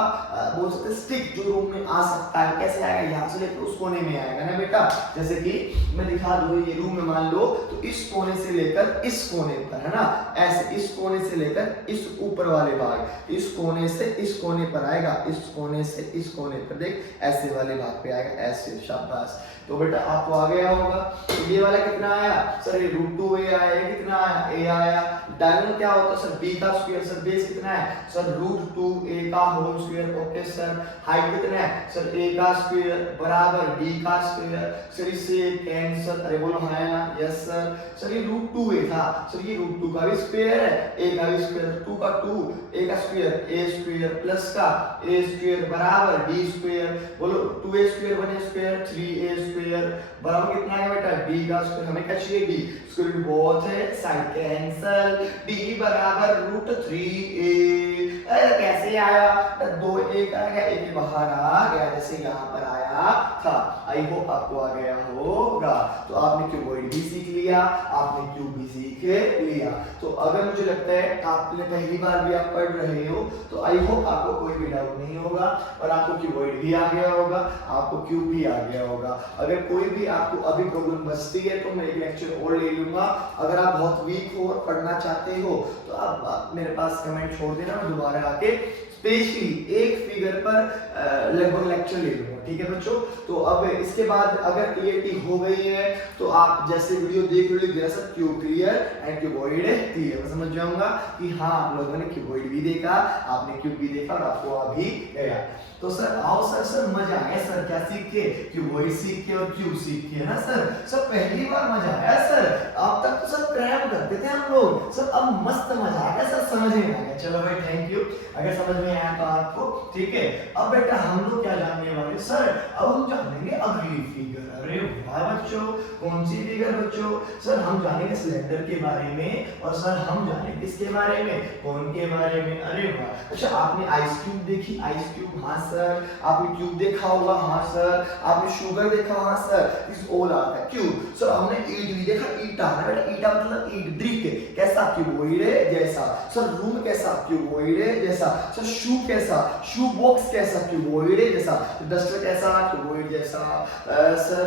बोल सकते स्टिक जो रूम में आ सकता है, कैसे आएगा यहां से लेकर उस कोने में आएगा ना बेटा। जैसे कि मैं दिखा दूं ये रूम में मान लो तो इस कोने से लेकर इस कोने पर है ना, ऐसे इस कोने से लेकर इस ऊपर वाले भाग, इस कोने से इस कोने पर आएगा, इस कोने से इस कोने पर देख ऐसे वाले भाग पे आएगा ऐसे, शाबाश। तो बेटा आपको आ गया होगा। तो ये वाला कितना आया सर ये √2a आया, कितना आया a आया। डायगोनल क्या होता है सर b का स्क्वायर, सर बेस कितना है सर √2a का whole square. Okay sir height कितना है सर a का स्क्वायर बराबर b का स्क्वायर, सर इससे कैंसिल, अरे बोलो हाँ है ना यस सर। सर ये √2a था, सर ये √2 का भी स्क्वायर है, a का भी स्क्वायर, 2 का 2, a का स्क्वायर a स्क्वायर प्लस का a स्क्वायर बराबर b स्क्वायर, बोलो 2a square 1a square 3a square बराबर कितना है बेटा d का स्क्वायर। हमें क्या चाहिए d स्क्वायर रूट बहुत है, साइड कैंसिल, d बराबर √3a। अरे कैसे आया 2a का क्या a बाहर आ गया, जैसे यहाँ पर आया बताया था। आई होप आपको आ गया होगा। तो आपने क्यूबॉइड भी सीख लिया, आपने क्यूब भी सीख लिया। तो अगर मुझे लगता है आपने पहली बार भी आप पढ़ रहे हो तो आई होप आपको कोई भी डाउट नहीं होगा और आपको क्यूबॉइड भी आ गया होगा, आपको क्यूब भी आ गया होगा। अगर कोई भी आपको अभी प्रॉब्लम बचती है तो मैं एक लेक्चर और ले लूंगा। अगर आप बहुत वीक हो और पढ़ना चाहते हो तो आप मेरे पास कमेंट छोड़ देना, मैं दोबारा आके स्पेशली एक फिगर पर लगभग लेक्चर ले लूंगा। ठीक है बच्चों, तो अब इसके बाद अगर क्लियरिटी हो गई है तो आप जैसे वीडियो देख रहे हो लिख sir cube clear and cuboid clear, मैं समझ जाऊंगा कि हाँ आप लोगों ने क्यूबॉइड भी देखा, आपने क्यूब भी देखा और आपको आ भी गया। तो सर आओ सर मजा आया सर, क्या सीख के? क्यूबॉइड सीख के और क्यूब सीख के, है ना सर पहली बार मजा आया सर। अब तक तो सर क्रैम करते थे हम लोग सर, अब मस्त मजा आ गया सर, समझ में आ गया। चलो भाई थैंक यू, अगर समझ में आया तो आपको। ठीक है, अब बेटा हम लोग क्या जानने वाले सर? अब हम जानेंगे अगली फिगर। अरे वाह बच्चों, कौन सी फिगर बच्चों? सर हम जानेंगे सिलेंडर के बारे में और सर हम जानेंगे किसके बारे में? कौन के बारे में? अरे वाह। अच्छा आपने आइस क्यूब देखी? आइस क्यूब, हाँ सर। आपने क्यूब देखा होगा? हाँ सर। आपने शुगर देखा? हाँ सर। इस ऑल आता है क्यूब। सर हमने ईट भी देखा, ईटा ना बेटा, ईटा मतलब ईट, ब्रिक कैसा? क्यूबॉइड जैसा। सर रूम कैसा? क्यूबॉइड जैसा। सर शू कैसा? शू बॉक्स कैसा? क्यूबॉइड जैसा। डस्टर कैसा? क्यूबॉइड जैसा।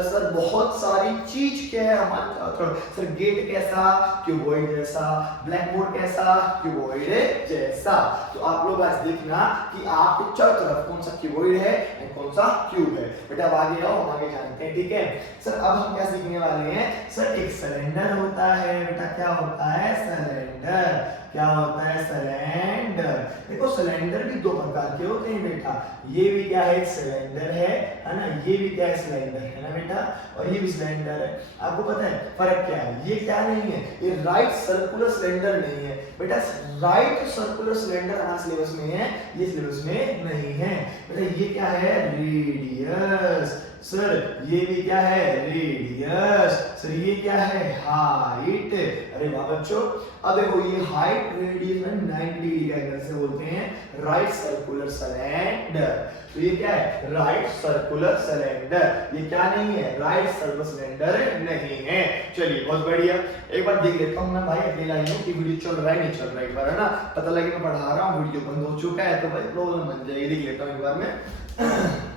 सर बहुत सारी चीज क्या है हमारे, सर गेट कैसा? क्यूबॉइड जैसा। ब्लैक बोर्ड कैसा? क्यूबॉइड जैसा। तो आप लोग आज देखना कि आपके चारों तरफ कौन सा क्यूबॉइड है और कौन सा क्यूब है। बेटा अब आगे आओ, हम आगे जानते हैं। ठीक है सर, अब हम क्या सीखने वाले हैं? सर एक सिलेंडर होता है बेटा, क्या होता है? सिलेंडर। क्या होता है? सिलेंडर। देखो सिलेंडर भी दो प्रकार के होते हैं बेटा, ये भी क्या है? एक सिलेंडर है ना, ये भी क्या है? सिलेंडर है ना बेटा, और ये भी सिलेंडर है। आपको पता है फर्क क्या है? ये क्या नहीं है, ये राइट सर्कुलर सिलेंडर नहीं है बेटा। राइट सर्कुलर सिलेंडर हमारे सिलेबस में है, ये सिलेबस में नहीं है बेटा। ये क्या है? रेडियस। सर ये भी क्या है? रेडियस। सर ये क्या है? हाइट। अरे वाह बच्चों, अब देखो ये हाइट रेडियस में 90 डिग्री का एंगल से बोलते हैं राइट सर्कुलर सिलेंडर। तो ये क्या है? Right circular cylinder. ये क्या नहीं है? राइट सर्कुलर सिलेंडर नहीं है। चलिए बहुत बढ़िया, एक बार देख लेता हूँ मैं भाई, अकेला ही हूँ कि वीडियो चल रहा है नहीं चल रहा है, एक बार है ना पता लगे मैं पढ़ा रहा हूँ वीडियो बंद हो चुका है तो भाई प्रॉब्लम बन जाएगी। देख लेता हूँ एक बार में।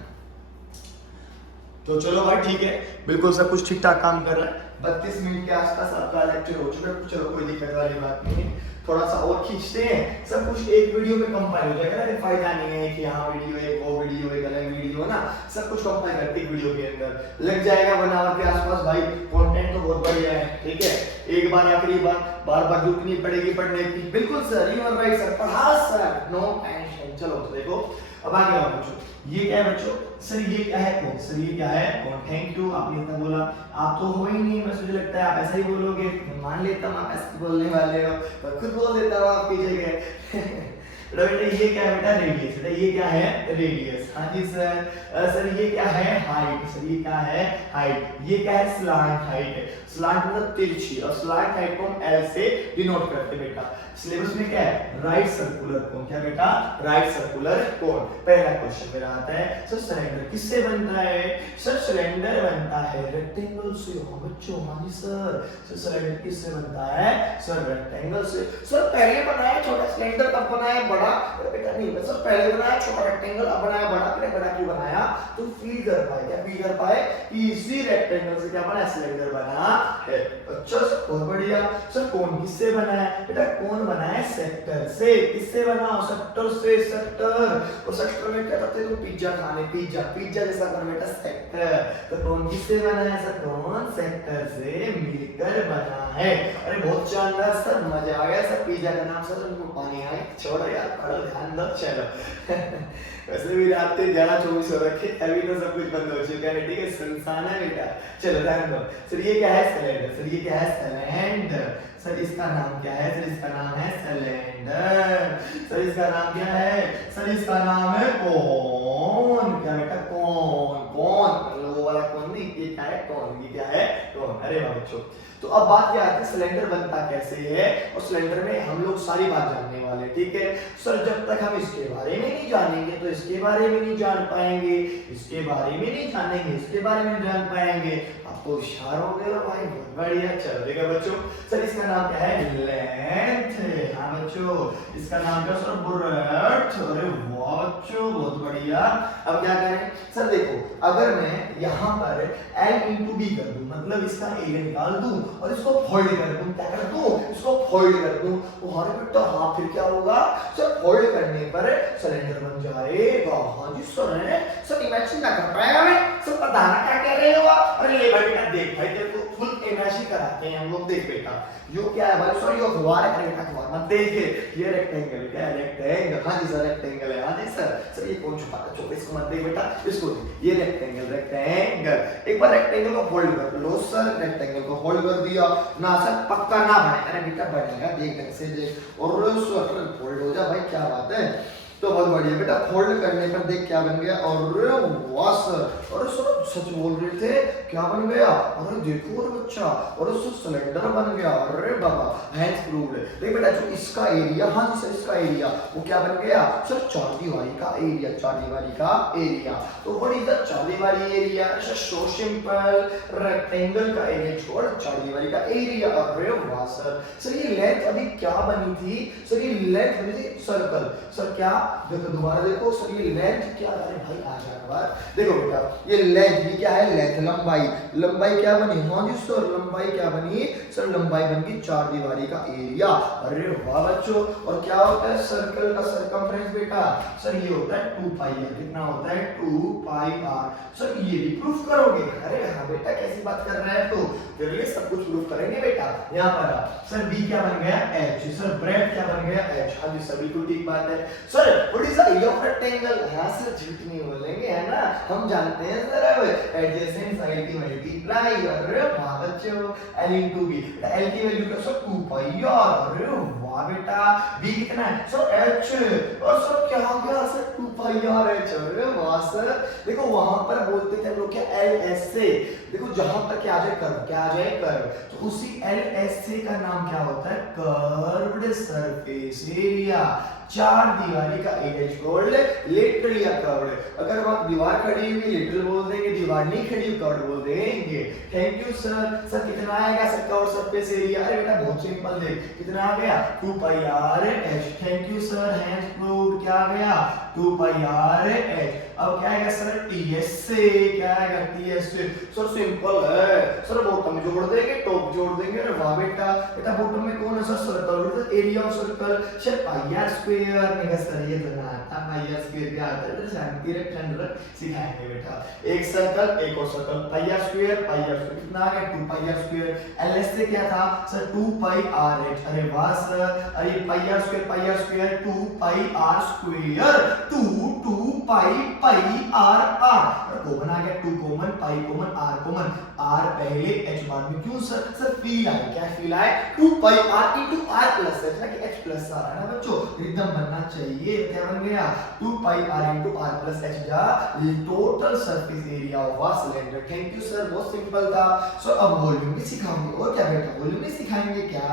तो चलो भाई ठीक है, बिल्कुल सब कुछ ठीक ठाक काम कर रहा है। 32 मिनट के आसपास आपका लेक्चर हो चुका है, चलो कोई दिक्कत वाली बात नहीं है। थोड़ा सा और खींचते हैं, सब कुछ एक वीडियो में कंपाइल हो जाएगा ना। फायदा नहीं है कि हाँ वीडियो एक वो वीडियो एक अलग वीडियो ना, सब कुछ कंपाइल करके एक वीडियो के अंदर लग जाएगा बनावट के आसपास। भाई कंटेंट तो बहुत बढ़िया है। ठीक है, एक बार आखिरी बार बार जरूरत नहीं पड़ेगी पढ़ने की। बिल्कुल sir, you are right sir, पढ़ा सर, नो टेंशन। चलो तो देखो अब आगे आओ बच्चों, ये क्या है बच्चों? सर ये क्या है? कौन? सर ये क्या है? कौन? थैंक यू, आपने इतना बोला। आप तो हो ही नहीं, मुझे लगता है आप ऐसा ही बोलोगे, मान लेता हूँ आप ऐसे बोलने वाले हो, पर खुद बोल देता हूँ आपकी जगह। बेटा ये क्या है बेटा? रेडियस। बेटा ये क्या है? रेडियस। हाँ जी सर। सर ये क्या है? हाइट। सर ये क्या है? हाइट। ये क्या है? Slant height. स्लांट मतलब तिरछी, और स्लांट हाइट को हम एल से डिनोट करते हैं बेटा। सिलेबस में क्या है? Right circular cone. क्या बेटा? Right circular cone. पहला क्वेश्चन मेरा आता है, सर सिलेंडर किससे बनता है? सर सिलेंडर बनता है रेक्टेंगल से। हाँ बच्चों, हाँ जी सर। सर सिलेंडर किससे बनता है? सर रेक्टेंगल से। सर पहले बनाया छोटा सिलेंडर, तब बनाया बड़ा? बेटा नहीं सर, पहले बनाया छोटा रेक्टेंगल, अब बनाया बड़ा। फिर बड़ा क्यों बनाया? तो फील कर पाए। क्या फील कर पाए? इसी रेक्टेंगल से क्या बना? सिलेंडर बना है। अच्छा सर बहुत बढ़िया। सर कोन किससे बना है? बेटा कोन बना है सेक्टर से। किससे बना? सेक्टर से। सेक्टर, और सेक्टर में क्या करते हैं? तो पिज्जा खाने, पिज्जा पिज्जा जैसा बना बेटा सेक्टर। तो कोन किससे बना है? सर कोन सेक्टर से मिलकर बना है। अरे बहुत शानदार सर, मजा आ गया सर। पिज्जा का नाम सर उनको पानी आए, छोड़ो यार, पढ़ो ध्यान दो। चलो वैसे भी रात के 11:24 हो रखे, अभी तो सब कुछ बंद हो चुका है। ठीक है, सुनसान है बेटा। चलो ध्यान दो। सर ये क्या है? सिलेंडर। सर ये क्या है? सिलेंडर। सर इसका नाम क्या है? सर इसका नाम है सिलेंडर। सर इसका नाम क्या है? सर इसका नाम है कोन। क्या बेटा? कोन। कोन वो वाला कोन नहीं, ये क्या है? कोन। ये क्या है? कोन। अरे वाह बच्चों, तो अब बात क्या आती है, सिलेंडर बनता कैसे है और सिलेंडर में हम लोग सारी बात जानने वाले, ठीक है सर। जब तक हम इसके बारे में नहीं जानेंगे तो इसके बारे में नहीं जान पाएंगे, इसके बारे में नहीं जानेंगे इसके बारे में जान पाएंगे। आपको होशियार हो गए भाई, बहुत बढ़िया। चलो देखो बच्चों, सर इसका नाम क्या है, लेंथ। हाँ बच्चों, इसका नाम क्या सर, ब्रेड्थ। अरे वाह बच्चों, बहुत बढ़िया। अब क्या करें सर, देखो अगर मैं यहाँ पर L इंटू बी कर दूं, मतलब इसका एरिया निकाल दूं और इसको फोल्ड कर दूं, क्या कर दूं, इसको फोल्ड कर दूं, तो हमारे बेटा हाँ फिर क्या होगा सर, फोल्ड करने पर सिलेंडर बन जाएगा। हाँ जी सर, है सर, इमेजिन ना कर पाएगा मैं सर, पता ना क्या कह रहे हो आप। अरे ले भाई बेटा, देख भाई तेरे को फुल इमेजिन कराते हैं हम लोग। देख बेटा यो क्या है भाई, सॉरी यो अखबार है, बेटा अखबार मत देख, ये रेक्टेंगल क्या है, रेक्टेंगल। हाँ जी सर, रेक्टेंगल है। हाँ जी सर, सर ये कौन छुपा है, चलो इसको मत देख बेटा, इसको देख, ये रेक्टेंगल, रेक्टेंगल। एक बार रेक्टेंगल को फोल्ड कर लो सर, रेक्टेंगल को फोल्ड कर दिया ना सर, पक्का ना बने, अरे बेटा बनेगा, देख ढंग से देख, और सर फोल्ड हो जा भाई, क्या बात है। तो बहुत बढ़िया बेटा, फोल्ड करने पर देख क्या बन गया, और वाह सर, अरे सर सच बोल रहे थे, क्या बन गया, अरे देखो और बच्चा, और सर सिलेंडर बन गया। अरे बाबा, हैंड्स प्रूव्ड। देख बेटा जो इसका एरिया, हाँ जी सर इसका एरिया वो क्या बन गया सर, चारदीवारी का एरिया, चारदीवारी का एरिया। तो व्हाट इज द चारदीवारी area, sir so simple, rectangle का एरिया छोड़ चारदीवारी का एरिया। अरे वाह सर, सर ये लेंथ अभी क्या बनी थी सर, ये लेंथ बनी थी सर्कल। सर क्या, देखो दोबारा देखो सर, ये लेंथ क्या, अरे भाई आ जा बार, देखो बेटा ये लेंथ, ये क्या है लेंथ, लंबाई, लंबाई क्या बनी, हाँ जी सर लंबाई क्या बनी सर, लंबाई बन गई चारदीवारी का एरिया। अरे वाह बच्चों, और क्या होता है सर्कल का सर्कमफ्रेंस बेटा, सर ये होता है 2 पाई आर। कितना होता है 2 पाई आर। सर ये भी प्रूफ करोगे, अरे हाँ बेटा कैसी बात कर रहे हैं, तो तेरे लिए सब कुछ प्रूफ करेंगे बेटा। यहाँ पर सर बी क्या बन गया एच, सर ब्रेड क्या बन गया एच। हाँ जी सर बिल्कुल ठीक बात है। Sir what is the area of rectangle, हाँ सर झूठ नहीं बोलेंगे है ना, हम जानते हैं सर एडजेसेंट साइड की मल्टीप्लाई। अरे वाह बच्चों, L into B, L की वैल्यू क्या सर 2 पाई आर। अरे वाह बेटा, B कितना है सर H, और सर क्या हो गया सर 2 पाई आर H। अरे वाह सर, देखो वहां पर बोलते थे हम लोग क्या LS से, देखो जहां पर क्या आ जाए कर्व, क्या आ जाए कर्व, तो उसी LS का नाम क्या होता है, कर्व्ड सरफेस एरिया। चार दीवारी का एरिया छोड़ लिटरली कर्व्ड। अगर वहां दीवार खड़ी हुई लिटरल बोल देंगे, दीवार नहीं खड़ी हुई कर्व्ड बोल देंगे। Thank you sir. सर कितना आएगा सर कर्व्ड सरफेस एरिया, अरे बेटा बहुत सिंपल है, कितना आ गया 2 pi R H. Thank you sir, hence proved, क्या आ गया 2 पाई आर एच। अब क्या आएगा सर टीएस से, क्या आएगा टीएस से, सर सिंपल है सर, बॉटम जोड़ देंगे टॉप जोड़ देंगे। अरे वाह बेटा, बेटा बॉटम में कौन है sir, circle, area of circle sir pi are square. नहीं सर ये तो ना आता, पाई आर स्क्वायर क्या आता है, शांति रेक्टेंगल सिखाएंगे बेटा। एक सर्कल एक और सर्कल, पाई आर स्क्वायर कितना आ गया 2 पाई आर स्क्वायर। एलएस से क्या था सर 2 पाई आर एच। अरे वाह सर, अरे pi are square 2 pi are square, 2 pi R R, common आ गया 2 common, pi common, R common, R पहले एच बाद में। क्यों सर, सर फील आए, क्या फील आए 2 pi are into are plus H, ना कि एच प्लस आर है ना बच्चों, एकदम बनना चाहिए। क्या बन गया 2 pi are into are plus H जा total surface area of a cylinder. Thank you sir, बहुत सिंपल था। सो अब वॉल्यूम भी सिखाएंगे, और क्या बेटा वॉल्यूम भी सिखाएंगे क्या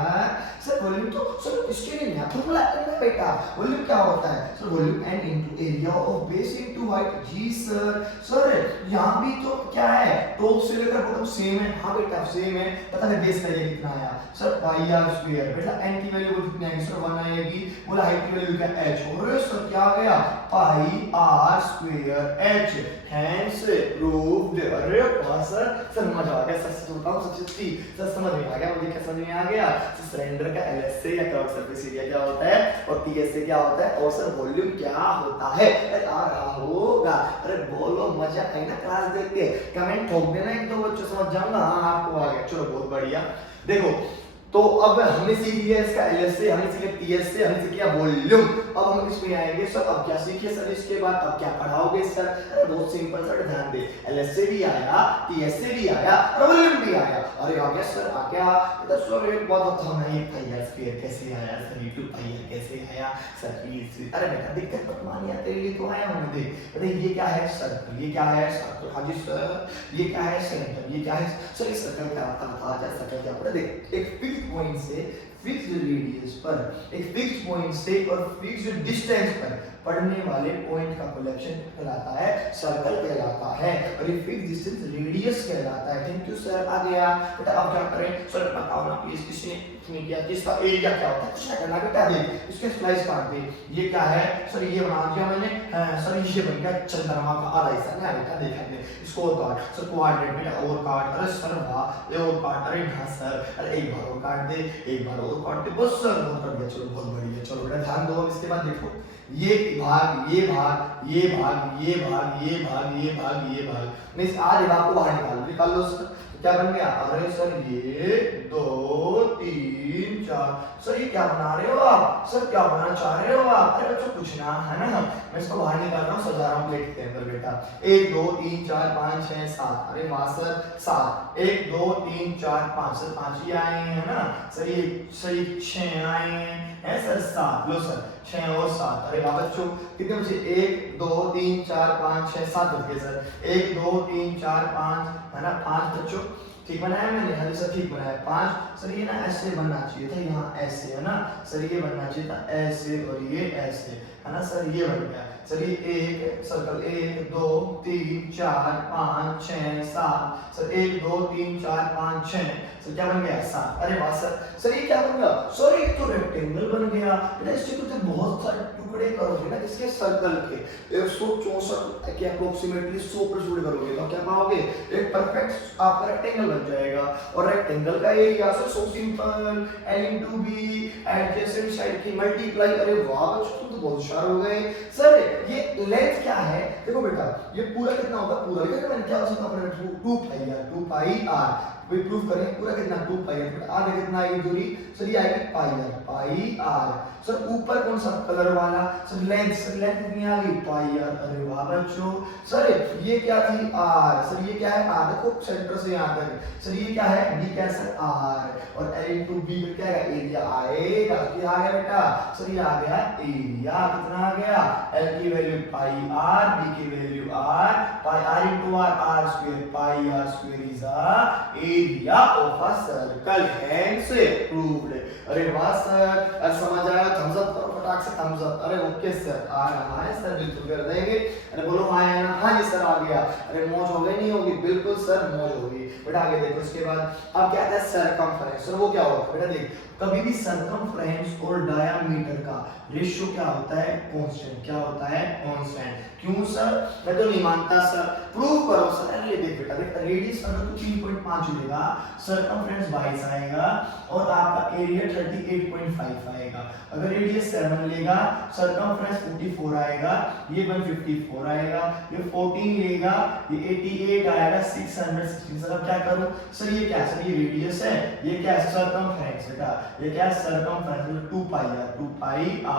सर, वॉल्यूम तो सर इसके लिए नहीं फॉर्मूला है बेटा। वॉल्यूम क्या होता है sir, volume n into area of base into height. जी सर, सर यहाँ भी तो क्या है टॉप से लेकर बॉटम सेम है, हाँ बेटा सेम है। पता है बेस का एरिया कितना आया सर पाई आर स्क्वायर, बेटा n की वैल्यू कितनी आएगी सर 1 आएगी, बोला हाइट की वैल्यू क्या h, और सर क्या आ गया pi are square h, hence proved. अरे वाह सर, समझ आ गया सर, सच बताऊं सच्ची सर समझ में आ गया मुझे, क्या समझ में आ गया सिलेंडर का एलएस से या कर्व सरफेस एरिया क्या होता है और टीएस से क्या होता है, और सर वॉल्यूम क्या होता है। आ रहा होगा, अरे बोलो मजा आई ना क्लास देख के, कमेंट ठोक देना एक दो बच्चों, समझ जाऊंगा हाँ आपको आ गया। चलो बहुत बढ़िया। देखो तो अब हमने सीख लिया इसका एलएस से, हमने सीख लिया टीएस से, हमने सीख लिया वॉल्यूम। अब हम इसमें आएंगे सर, अब क्या सीखे सर इसके बाद, अब क्या पढ़ाओगे सर? अरे बहुत सिंपल सर, ध्यान दे, एलएसए भी आया, टीएसए भी आया, वॉल्यूम भी आया। अरे आ गया सर, आ गया तो सर एक बात बताओ ना, ये पाई आर स्क्वायर कैसे आया सर, ये 2 पाई आर कैसे आया सर, ये अरे बेटा दिक्कत मत मानिए, तेरे लिए तो आया हूं देख बेटा, ये क्या है सर्कल, ये क्या है सर्कल, हाँ जी सर, ये क्या है सेंटर, ये क्या है सर, ये सर्कल क्या होता है, सर्कल क्या होता है? देख, एक फिक्स पॉइंट से फिक्स्ड रेडियस पर, एक फिक्स्ड पॉइंट से और फिक्स्ड डिस्टेंस पर पढ़ने वाले पॉइंट का कलेक्शन कहलाता है सर्कल कहलाता है, और ये फिक्स्ड डिस्टेंस रेडियस कहलाता है। थैंक यू सर, आ गया बेटा। अब क्या करें सर, बताओ ना प्लीज, किसने किया कि इसका एरिया क्या होता है? कुछ नहीं करना बेटा, देख इसके स्लाइस काट दे। ये क्या है सर, ये बना दिया मैंने, सर ये बन गया चंद्रमा का आधा हिस्सा ना बेटा, देखा दे इसको और काट सर, कोऑर्डिनेट बेटा और काट, अरे सर वाह, ये और काट, अरे हाँ सर, अरे एक बार और काट दे, एक बार और काट दे, बस सर बहुत बढ़िया, चलो बहुत बढ़िया, चलो बेटा ध्यान दो। अब इसके बाद देखो, ये भाग, ये भाग, ये भाग, ये भाग, ये भाग, ये भाग, ये भाग, मैं इस आधे भाग को बाहर निकाल लो सर, क्या बन गया? अरे सर ये 2 3 4, सर ये क्या बना रहे हो आप सर, क्या बनाना चाह रहे हो आप? अरे बच्चों कुछ ना, है ना, मैं इसको बाहर निकाल रहा हूँ, सजा रहा हूँ प्लेट के अंदर बेटा। 1 2 3 4 5 6 7, अरे वाह सर 7, 1 2 3 4 5, सर 5 ही आए हैं ना सर, ये 6 आए हैं सर, 7 लो सर, 6 और 7, अरे वाह बच्चों कितने बचे? 1 2 3 4 5 6 7 बच गए सर, 1 2 3 4 5, है ना 5 बच्चों, ठीक बनाया मैंने? हाँ सर ठीक बनाया। 5 सर, ये ना ऐसे बनना चाहिए था, यहाँ ऐसे, है ना सर, ये बनना चाहिए था ऐसे, और ये ऐसे, है ना सर, ये बन गया सर, ये एक सर्कल, 1 2 3 4 5 6 7, सर 1 2 3 4 5 6, सर क्या बन गया? 7, अरे वाह सर, सर ये क्या बन गया? सर एक तो रेक्टेंगल बन गया बेटा, इसके तो बहुत सारे टुकड़े करोगे ना इसके सर्कल के, 164 के अप्रोक्सीमेटली 100 पर टुकड़े करोगे तो क्या पाओगे? एक परफेक्ट आपका रेक्टेंगल बन जाएगा। और रेक्टेंगल का area sir so simple, l into b, adjacent side की मल्टीप्लाई, अरे वाह बच्चों तुम तो बहुत होशियार हो गए सर। ये लेंथ क्या है? देखो बेटा, ये पूरा कितना होगा? पूरा देखो मैंने क्या सोचा अपने 2 पाई r, 2 पाई r वही प्रूफ करें, पूरा कितना 2 पाई r, आगे कितना आएगी दूरी सर, ये आएगी पाई r सर। ऊपर कौन सा कलर वाला सर? लेंथ, सर लेंथ कितनी आ गई? पाई r, अरे वाह बच्चों। सर ये क्या थी? r, सर ये क्या है? r, देखो सेंटर से यहां तक, सर ये क्या है? b क्या सर? r, और l into b में क्या है? एरिया आएगा, क्या आ गया बेटा? सर ये आ गया एरिया, कितना आ गया? l की वैल्यू पाई r, b की value r, pi r into r square, pi r square is a area of a circle, hence proved। अरे वाह सर, अब समझ आया? थम्स अप करो फटाक से, थम्स अप। अरे ओके सर, आ रहा है सर, बिल्कुल कर देंगे। अरे बोलो हाँ है ना? हाँ जी सर आ गया। अरे मौज हो गई नहीं होगी? बिल्कुल सर मौज होगी बेटा। आगे देखो इसके बाद, अब क्या आता है? सर्कमफ्रेंस। सर वो क्या होता है बेटा? देख, कभी भी सर्कमफ्रेंस और डायामीटर का रेशियो क्या होता है? कांस्टेंट। क्या होता है? कांस्टेंट। क्यों सर? मैं तो नहीं मानता सर, प्रूव करो सर। अरे देख बेटा, देख रेडियस अगर तो 3.5 लेगा, सर्कमफ्रेंस 22 आएगा, और आपका एरिया 38.5 आएगा। अगर रेडियस 7 लेगा, सर्कमफ्रेंस 44 आएगा, ये 154 आएगा, ये 14 लेगा, ये 88 आएगा, 616। सर अब क्या करूं सर? ये क्या सर? ये रेडियस है, ये क्या है? सर्कमफ्रेंस बेटा, ये क्या है? सर्कमफ्रेंस मतलब 2 पाई r।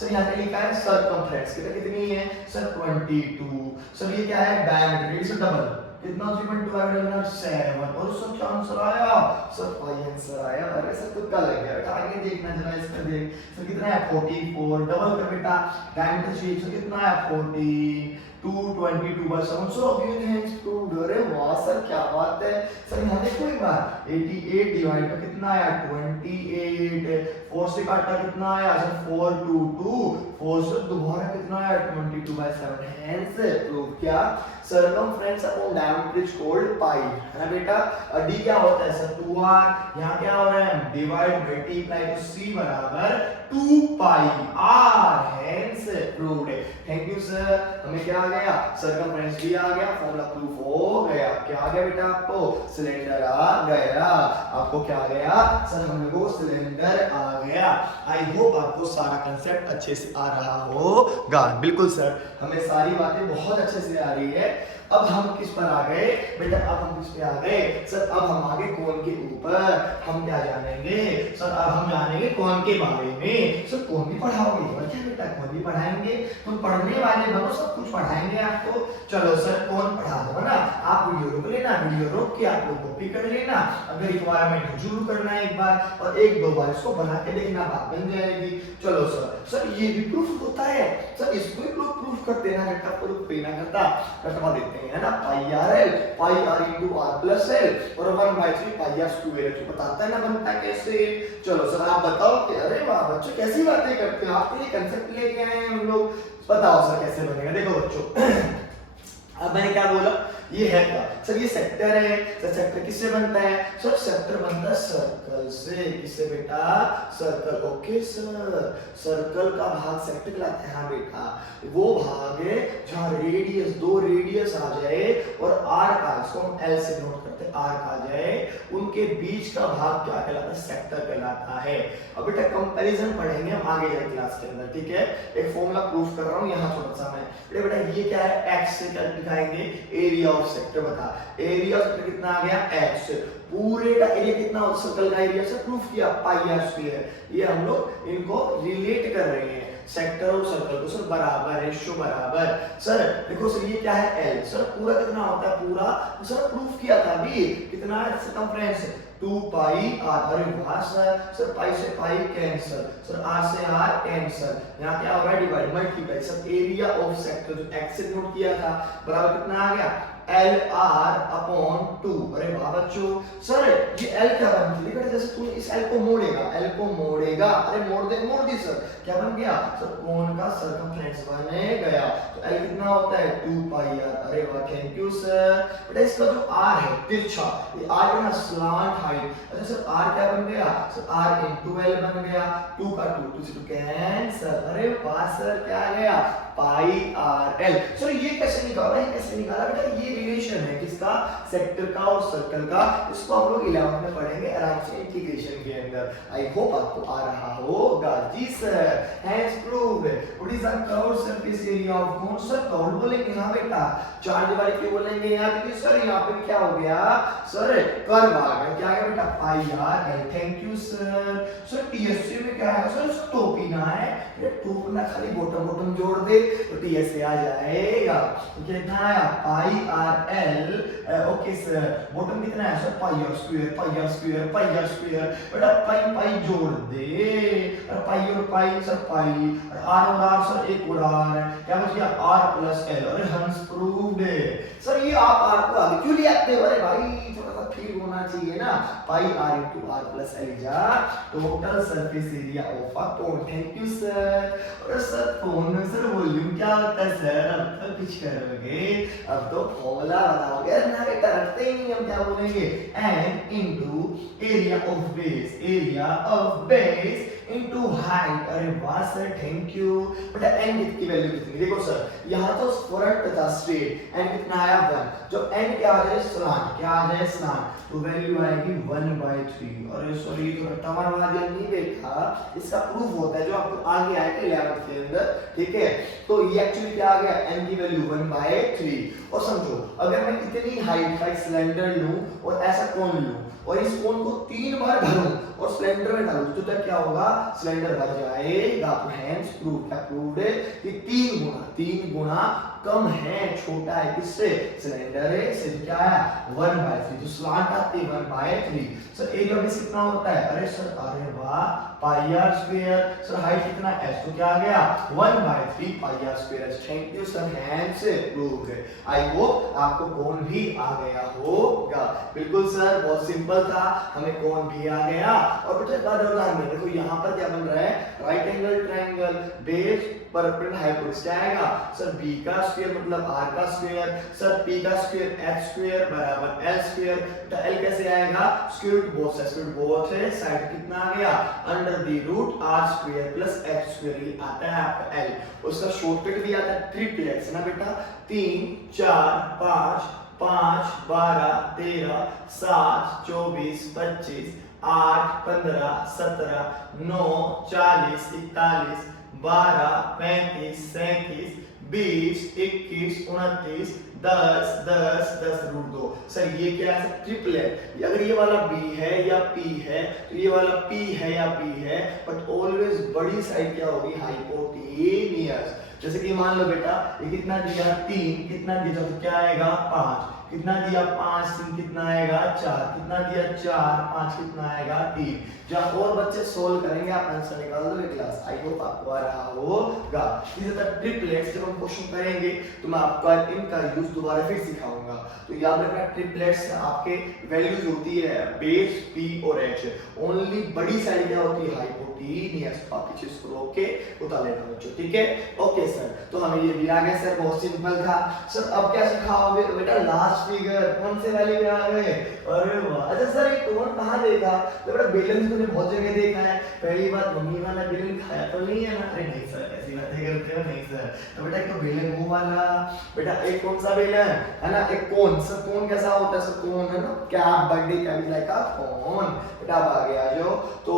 सर यहाँ पे लिखा है सर्कमफ्रेंस, कितनी है सर? 22। सर ये क्या है? डायमीटर, रेडियस डबल, कितना 3.2 7, और सर क्या आंसर आया? सर पाई आंसर आया। अरे सर तुक्का लग गया बेटा, आगे देखना जरा इसका। देख सर कितना है? 44, डबल कर बेटा, डायमीटर चाहिए सर, कितना है? 14, 222/7। So obviously hence proved. अरे वाह सर क्या बात है सर। यहाँ देखो एक बार, 88 डिवाइड पर कितना आया? 28। 4 से काटा कितना आया सर? 422। 4 से दोबारा कितना आया? 22/7। हैंस प्रूव क्या? Circumference upon diameter is called pi, है ना बेटा। और d क्या होता है सर? 2r। यहाँ क्या हो रहा है? डिवाइड मल्टीप्लाई, तो c बराबर 2 pi r, hence proved. Thank you sir. हमें क्या आ गया? सर्कमफ्रेंस भी आ गया, फॉर्मूला प्रूफ हो गया। क्या आ गया बेटा आपको? सिलेंडर आ गया। आपको क्या आ गया सर? हमको सिलेंडर आ आ गया। आई होप आपको सारा कंसेप्ट अच्छे से आ रहा होगा। बिल्कुल सर, हमें सारी बातें बहुत अच्छे से आ रही है। अब हम किस पर आ गए बेटा, अब हम किस पे आ गए सर, अब हम आगे कोण के ऊपर हम क्या जानेंगे सर, अब हम जानेंगे कोण के बारे में। सर कोण भी पढ़ाओगे और क्या बेटा, कोण भी पढ़ाएंगे, तुम पढ़ने वाले बनो, सब कुछ पढ़ाएंगे आपको। चलो सर कोण पढ़ा दो ना, आप वीडियो रोक लेना, वीडियो रोक के आप लोग कॉपी कर लेना, अगर रिक्वायरमेंट जरूर करना एक बार, और एक दो बार इसको बना के देखना, बात बन जाएगी। चलो सर ये भी प्रूफ होता है सर, इसको भी प्रूफ कर देना बेटा, प्रूफ पे ना करता कटवा देते हैं ना, pi are L pi R into R plus L और 1/3 पाई आर स्क्वायर, तो बताता है ना बनता कैसे। चलो सर आप बताओ कि अरे वाह बच्चों कैसी बातें करते हो, आपके लिए कंसेप्ट लेके आए हैं हम लोग, बताओ सर कैसे बनेगा। देखो बच्चों अब मैंने क्या बोला, ये है क्या सर, ये सेक्टर है सर, सेक्टर किससे बनता है सर, सेक्टर बनता है सर्कल से, किससे बेटा, सर्कल। ओके सर, सर्कल का भाग सेक्टर कहलाता है। हाँ बेटा, वो भाग है जहां रेडियस, दो रेडियस आ जाए और आर का, इसको हम एल से नोट करते हैं, आर का आ जाए, उनके बीच का भाग क्या कहलाता है, सेक्टर कहलाता है। अब बेटा कंपैरिजन पढ़ेंगे हम आगे जाए क्लास के अंदर, ठीक है। एक फॉर्मूला प्रूफ कर रहा हूं यहाँ छोटा सा मैं, बेटा ये क्या है, एक्स से क्या दिखाएंगे, एरिया ऑफ सेक्टर। बता एरिया ऑफ सेक्टर कितना आ गया, एक्स, पूरे का एरिया कितना होता है, सर्कल का एरिया से प्रूफ किया पाई आर स्क्वायर। ये हम लोग इनको रिलेट कर रहे हैं, सेक्टर और सर्कल को सर बराबर, रेशियो बराबर। सर देखो सर ये क्या है, एल, सर पूरा कितना होता है, पूरा सर प्रूफ किया था अभी, कितना है सर्कमफ्रेंस 2 पाई आर। अरे वाह सर पाई से पाई कैंसिल, सर आर से आर कैंसिल, यहाँ क्या होगा divide multiply. Sir area of sector जो एक्स से नोट किया था बराबर कितना आ गया, एल आर अपॉन 2। अरे वाह बच्चों, सर ये एल क्या बनती है, जैसे तू इस एल को मोड़ेगा, एल को मोड़ेगा, अरे मोड़ दी सर, क्या बन गया सर, कोण का सर्कमफ्रेंस बन गया। तो एल कितना होता है 2 पाई आर। अरे वाह थैंक यू सर। बेटा इसका जो आर है तिरछा, ये आर का ना स्लांट हाइट, अच्छा सर आर क्या बन गया सर, आर इनटू एल बन गया, 2 का 2 से 2 कैंसिल। अरे वाह सर क्या आ गया, पाई आर एल। सर ये कैसे निकाला, ये कैसे निकाला बेटा, ये रिलेशन है किसका, सेक्टर का और सर्कल का, इसको हम लोग 11th में पढ़ेंगे आराम से इंटीग्रेशन के अंदर। आई होप आपको आ रहा होगा। जी sir, has proved what is the curve surface area of cone. Sir curve बोलेंगे, हां बेटा, चार दीवारी क्यों बोलेंगे यार, क्योंकि सर यहाँ पे क्या हो गया सर, कर्व आ गया, क्या है बेटा, pi are l. Thank you sir. Sir TSC में क्या है सर, टोपी ना है, ये टोपी ना, खाली बॉटम जोड़ दे तो टीएससी आ जाएगा। तो कितना आया, pi are l. Okay sir, bottom कितना है sir, pi are square, pi are square, pi are square. बेटा पाई जोड़ दे, और पाई और पाई सर पाई, और आर सर एक और आर, क्या बच गया आर प्लस एल। अरे हंस प्रूव्ड सर, ये आप आर को आगे क्यों ले आते हो, अरे भाई थोड़ा सा फील होना चाहिए ना, pi are into are plus l जा total surface area of a cone. Thank you sir. और सर कोन में सर वॉल्यूम क्या होता है सर, अब तो कुछ करोगे, अब तो फॉर्मूला बताओगे, अरे ना बेटा रखते ही नहीं, हम क्या बोलेंगे, n into area of base, area of base into height. अरे वाह सर थैंक यू। बेटा n की वैल्यू कितनी, देखो सर यहाँ तो फ्रंट था स्ट्रेट, n कितना आया 1, जब n क्या आ जाए स्लांट, क्या आ जाए स्लांट, तो वैल्यू आएगी 1/3। अरे सॉरी तो रट्टा मारवा दिया नहीं बेटा, इसका प्रूफ होता है जो आपको आगे आएगा 11th के अंदर, ठीक है। तो ये एक्चुअली क्या आ गया, n की वैल्यू 1/3। और समझो अगर मैं इतनी हाइट का एक सिलेंडर लूं और ऐसा कोण लूं और इस कोण को 3 बार भरूं और सिलेंडर में डालूं तो क्या होगा, सिलेंडर भर जाएगा। तो हैंस प्रूव, क्या प्रूव्ड है कि 3 गुना कम है, छोटा है किससे, सिलेंडर है से, क्या है 1/3, जो स्लांट आती है 1/3। सर एरिया बेस कितना होता है, अरे सर अरे वाह pi are square. Sir height कितना s, तो क्या आ गया 1/3 pi are square. Thank you sir, hence proved. I hope आपको कोण भी आ गया होगा। बिल्कुल सर बहुत सिंपल था, हमें कोण भी आ गया। और बेटा बात में देखो यहाँ पर क्या बन रहा है, right angle triangle, base perpendicular hypotenuse क्या आएगा सर, b का स्क्वायर मतलब r का स्क्वायर, सर p का स्क्वायर h स्क्वायर बराबर l स्क्वायर। तो l कैसे आएगा, square root both side, square root both है साइड, कितना आ गया under the root r square plus h square, ये आता है आपका l। उसका शॉर्टकट भी आता है ट्रिपलेट्स ना बेटा, 3 4 5 5 12 13 7 24 25 8, 15, 17, 9, 40, 41, 12, 35, 37, 20, 21, 29, 10, 10, 10 रूट 2। सर ये क्या है? ट्रिपलेट। अगर ये वाला B है या P है तो ये वाला P है या P है, बट ऑलवेज बड़ी साइड क्या होगी? हाइपोटेनियस। जैसे कि मान लो बेटा ये कितना दिया? 3, कितना दिया तो क्या आएगा? 5, कितना दिया? 5, 3 कितना आएगा? 4, कितना दिया? 4, 5 कितना आएगा? 3। जब और बच्चे सोल्व करेंगे आप आंसर निकाल दोगे क्लास। आई होप आपको आ रहा होगा। इसी तरह ट्रिपलेट्स जब हम क्वेश्चन करेंगे तो मैं आपको इनका यूज दोबारा फिर सिखाऊंगा। तो याद रखना ट्रिपलेट्स आपके वैल्यूज होती है बेस, P और H। ओनली बड़ी साइड क्या होती है? हाइपोटेनियस। आप चीज को रोक के उतार लेना बच्चों, ठीक है? ओके सर, तो हमें ये भी आ गया सर, बहुत सिंपल था। सर अब क्या सिखाओगे बेटा? लास्ट फिगर कौन से वाले में आ गए? अरे वाह। अच्छा सर ये कौन कहाँ देखा? तो बेटा बैलेंस मैंने बहुत जगह देखा है। पहली बात मम्मी वाला बैलेंस खाया तो नहीं है ना? अरे नहीं सर ऐसी बातें करते हो, नहीं सर। तो बेटा एक तो बैलेंस मुंह वाला, बेटा एक कौन सा बैलेंस है ना? एक कोन। सर कोन कैसा होता है? सर कोन है ना, क्या बर्थडे का भी लाइक अ कोन। बेटा अब आ गया जो तो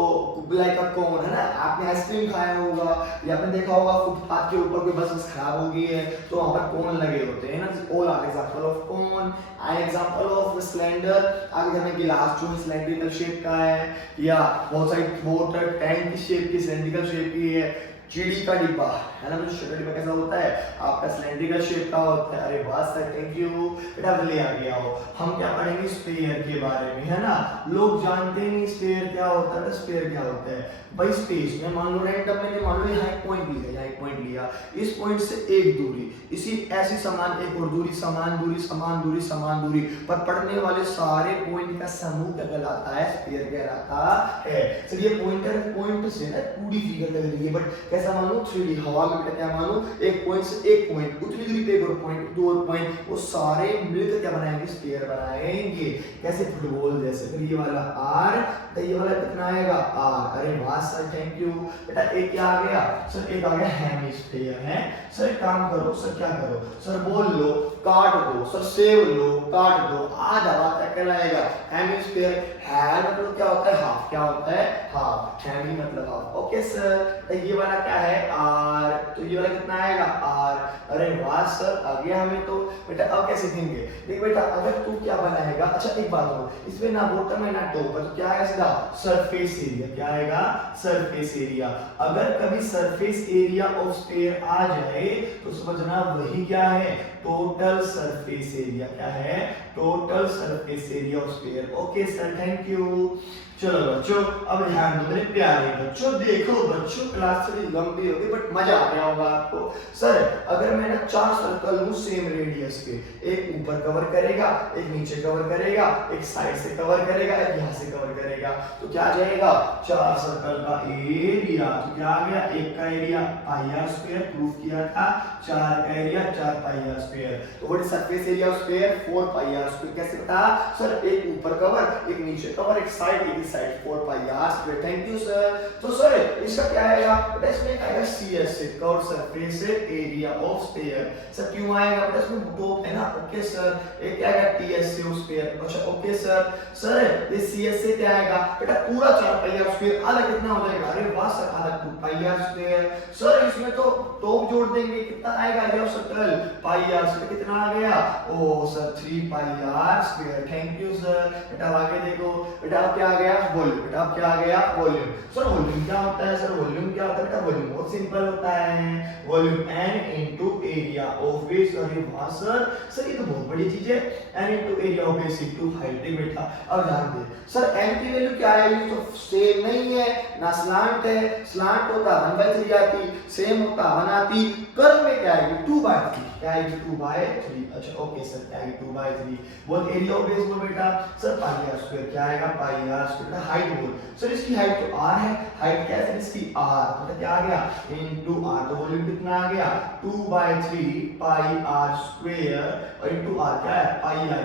लाइक अ कोन है ना। आपने आइसक्रीम खाया होगा या आपने देखा होगा फुटपाथ के ऊपर कोई बस खराब हो गई है तो वहां पर कोन लगे होते हैं ना। All are example of cone. I example of cylinder. आगे हमें गिलास जो सिलेंड्रिकल शेप का है, या बहुत सारी वाटर टैंक की शेप की सिलेंड्रिकल शेप की है। चीड़ी का डिब्बा है ना, जो छोटा डिब्बा कैसा होता है? आपका सिलेंड्रिकल शेप का होता है। अरे वाह सर, थैंक यू बेटा, ले आ गया हो। हम क्या पढ़ेंगे? स्फीयर के बारे में, है ना। लोग जानते नहीं स्फीयर क्या होता है। स्फीयर क्या होता है भाई? स्पेस में मान लो रैंडम मैंने मान लो यहाँ एक पॉइंट लिया, यहाँ एक पॉइंट लिया, इस पॉइंट से एक दूरी, इसी ऐसी समान एक और दूरी, समान दूरी, समान दूरी, समान दूरी पर पड़ने वाले सारे पॉइंट का समूह क्या कहलाता है? स्फीयर कहलाता है। सर ये पॉइंटर पॉइंट से ना 2D फिगर लग रही है, बट कैसा मानो? 3D। हवा में बेटा क्या मानो? एक पॉइंट से एक पॉइंट, उतनी दूरी पे एक और पॉइंट, दो और पॉइंट, वो सारे मिलकर क्या बनाएंगे? स्फीयर बनाएंगे। कैसे? फुटबॉल जैसे। फिर ये वाला R, तो ये वाला कितना आएगा? R। अरे वाह सर, थैंक यू बेटा। एक क्या आ गया? सर एक आ गया हेमिस्फीयर है। सर एक काम करो, सर क्या करो? सर बोल लो, काट दो, सर सेव लो, काट दो, आधा बात क्या कहलाएगा? हेमिस्फीयर। है मतलब क्या होता है? हाफ। क्या होता है? हाफ। हेमी मतलब हाफ। ओके सर, तो ये वाला क्या है? R। तो ये वाला कितना आएगा? R। अरे वाह सर, आ गया हमें तो। बेटा अब कैसे सीखेंगे? देख बेटा, अगर तू क्या बनाएगा? अच्छा एक बात हो, इसमें ना बॉटम है ना टॉप है, तो क्या आएगा? सीधा सरफेस एरिया। क्या आएगा? Surface area. अगर कभी सरफेस एरिया ऑफ स्फीयर आ जाए तो समझना वही क्या है? Total surface area. क्या है? Total surface area of sphere. Okay sir, thank you. चलो बच्चों अब ध्यान दो मेरे प्यारे बच्चों। देखो बच्चों, क्लास थोड़ी लंबी होगी बट मजा आ गया होगा आपको। सर अगर मैं ना 4 सर्कल लूं सेम रेडियस के, एक ऊपर कवर करेगा, एक नीचे कवर करेगा, एक साइड से कवर करेगा, एक यहाँ से कवर करेगा, तो क्या आ जाएगा? 4 सर्कल का एरिया। तो क्या आ गया? एक का area pi are square, proof किया था। 4 का एरिया 4 पाई आर स्क्वायर। तो what is surface area of square? 4 pi are square. कैसे पता? सर एक ऊपर कवर, एक नीचे कवर, एक साइड, एक side, 4 pi are square. Thank you sir. तो सर इसका क्या आएगा? बेटा इसमें आएगा CS से, curve surface area of sphere. Sir क्यों आएगा? बेटा इसमें टॉप है ना। Okay sir. एक क्या आएगा? TS से स्फीयर। अच्छा ओके सर। सर ये CS से क्या आएगा? बेटा पूरा 4 पाई आर स्क्वायर, आधा कितना हो जाएगा? अरे वाह सर, आधा 2 पाई आर स्क्वायर। सर इसमें तो टॉप जोड़ देंगे, कितना आएगा? ये सर्कल पाई आर स्क्वायर कितना आ गया? Oh sir 3 pi are square. Thank you sir. बेटा आगे देखो, बेटा अब क्या आ गया? वॉल्यूम। बेटा अब क्या आ गया? वॉल्यूम। सर वॉल्यूम क्या होता है? सर वॉल्यूम क्या होता है? बेटा वॉल्यूम बहुत सिंपल होता है, volume n into area of base. अरे वाह सर, सर ये तो बहुत बड़ी चीज है। n into area of base into height. बेटा अब ध्यान दे, सर n की वैल्यू क्या है? ये तो सेम नहीं है ना, स्लांट है। स्लांट होता 1/3 आती, सेम होता 1 आती। कर्व में क्या आएगी? 2/3। क्या आएगी? 2/3। अच्छा ओके सर, क्या आएगी? 2/3। बोल एरिया ऑफ बेस बोल बेटा। Sir pi are square. क्या आएगा? Pi are square. हाइट बोल। सर इसकी हाइट तो r है, हाइट क्या है इसकी? r। तो क्या आ गया? Into r। तो वॉल्यूम कितना आ गया? 2/3 पाई आर स्क्वायर और इनटू आर क्या है, pi r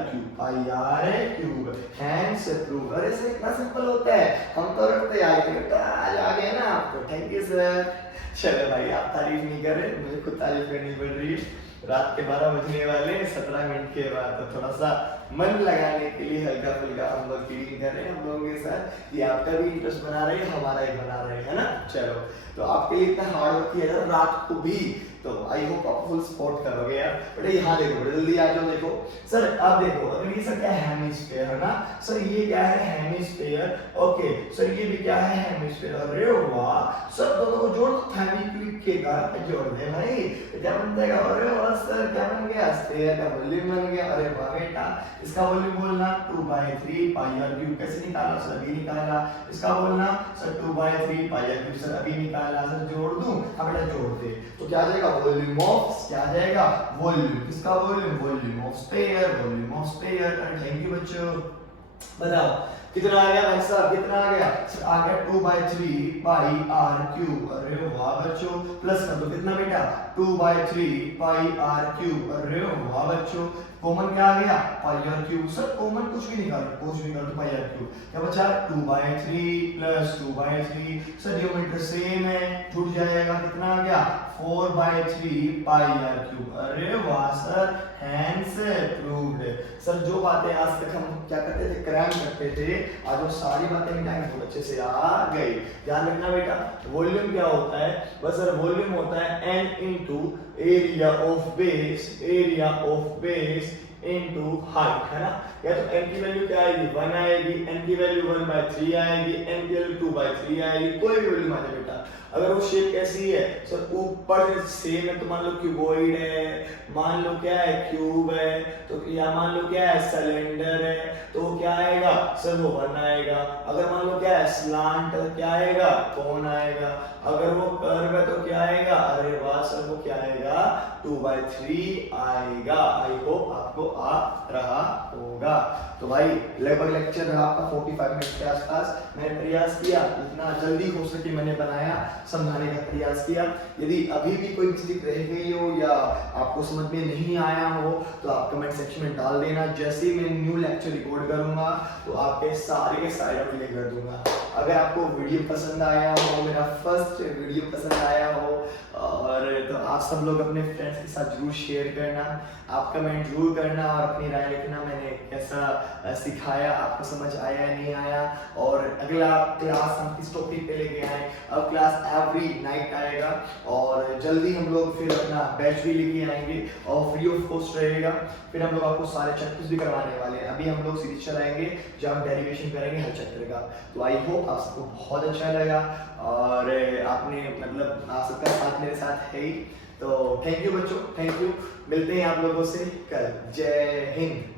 cube. Hence prove. अरे सर इतना सिंपल होता है, हम तो रखते आज आ गए ना आपको, थैंक यू सर। चलो भाई आप तारीफ नहीं कर रहे, मुझे खुद तारीफ करनी पड़ रही है। रात के 12 बजने वाले 17 मिनट के बाद, तो थोड़ा सा मन लगाने के लिए हल्का फुल्का हम लोग फीलिंग कर रहे हैं हम लोगों के साथ कि आपका भी इंटरेस्ट बना रहे हैं, हमारा ही बना रहे हैं, है ना। चलो तो आपके लिए इतना हार्ड वर्क किया जा रहा रात को भी, तो आई होप आप फुल सपोर्ट करोगे यार। बेटा यहाँ देखो, बड़े जल्दी आ जाओ। देखो सर अब देखो, अगर ये सर क्या है, हेमिस्फीयर है ना सर, ये क्या है, हेमिस्फीयर। ओके सर ये भी क्या है, हेमिस्फीयर। अरे वाह सर, दोनों को जोड़ दो, थैमिक्विक के का जोड़ दे भाई, क्या बन जाएगा। अरे वाह सर क्या बन गया, स्फीयर का वॉल्यूम बन गया। अरे वाह बेटा, इसका वॉल्यूम बोलना 2/3 पाई आर क्यूब। कैसे निकाला सर, अभी निकाला। इसका बोलना sir 2/3 pi r cube, sir अभी निकाला। सर जोड़ दूं, अब बेटा जोड़ दे, तो क्या आ जाएगा, वॉल्यूम ऑफ, क्या आ जाएगा, वॉल्यूम। किसका volume, volume of sphere, volume of sphere. Thank you बच्चों। बताओ कितना आ गया भाई साहब, कितना आ गया सर, आ गया 2/3 पाई आर क्यूब। अरे वाह बच्चों, प्लस कर दो, कितना बेटा, 2/3 पाई आर क्यूब। अरे वाह बच्चों, कॉमन क्या आ गया, pi r cube. Sir common कुछ भी निकालो, कुछ भी निकालो तो पाई आर क्यूब। क्या बचा, 2/3 प्लस 2/3। सर न्यूमरेटर सेम है, छूट जाएगा, कितना आ गया, 4/3 पाई आर क्यूब। अरे वाह सर, हैंस प्रूव्ड। सर जो बातें आज तक हम क्या करते थे, क्रैम करते थे, आज वो सारी बातें मिटाएंगे, बहुत अच्छे से आ गई। ध्यान रखना बेटा, वॉल्यूम क्या होता है, बस सर वॉल्यूम होता है n into area of base, area of base into height, है ना। या तो n की वैल्यू क्या आएगी, 1 आएगी, n की वैल्यू 1/3 आएगी, n की वैल्यू 2/3 आएगी, कोई भी वैल्यू आ जाए बेटा। अगर वो शेप कैसी है सर, ऊपर सेम है तो मान लो क्यूबॉइड है, मान लो क्या है, क्यूब है, तो या मान लो क्या है, सिलेंडर है, तो क्या आएगा सर, वो 1 आएगा। अगर मान लो क्या है, स्लांट, क्या आएगा, कौन आएगा। अगर वो कर्व है तो क्या आएगा, अरे वाह सर वो क्या आएगा, 2/3 आएगा। आई होप आपको आ रहा होगा। तो भाई लगभग लेक्चर रहा आपका 45 मिनट के आसपास। मैंने प्रयास किया जितना जल्दी हो सके, मैंने बनाया, समझाने का प्रयास किया। यदि अभी भी कोई मिस्टेक रह गई हो या आपको समझ में नहीं आया हो तो आप कमेंट सेक्शन में डाल देना। जैसे ही मैं न्यू लेक्चर रिकॉर्ड करूंगा तो आपके सारे के सारे अपडेट कर दूंगा। अगर आपको वीडियो पसंद आया हो, मेरा फर्स्ट वीडियो पसंद आया हो, और तो आप सब लोग अपने फ्रेंड्स के साथ जरूर शेयर करना, आप कमेंट जरूर करना और अपनी राय लिखना, मैंने कैसा सिखाया, आपको समझ आया या नहीं आया। और अगला क्लास हम किस टॉपिक पे लेके आए, अब क्लास एवरी नाइट आएगा और जल्दी हम लोग फिर अपना बैच भी लेके आएंगे और फ्री ऑफ कॉस्ट रहेगा। फिर हम लोग आपको सारे चैप्टर्स भी करवाने वाले हैं। अभी हम लोग सीरीज चलाएंगे जहाँ हम डेरिवेशन करेंगे हर चैप्टर का। तो आई होप आप सबको बहुत अच्छा लगा और आपने मतलब आप सबका साथ मेरे साथ है ही। तो थैंक यू बच्चों, थैंक यू। मिलते हैं आप लोगों से कल। जय हिंद।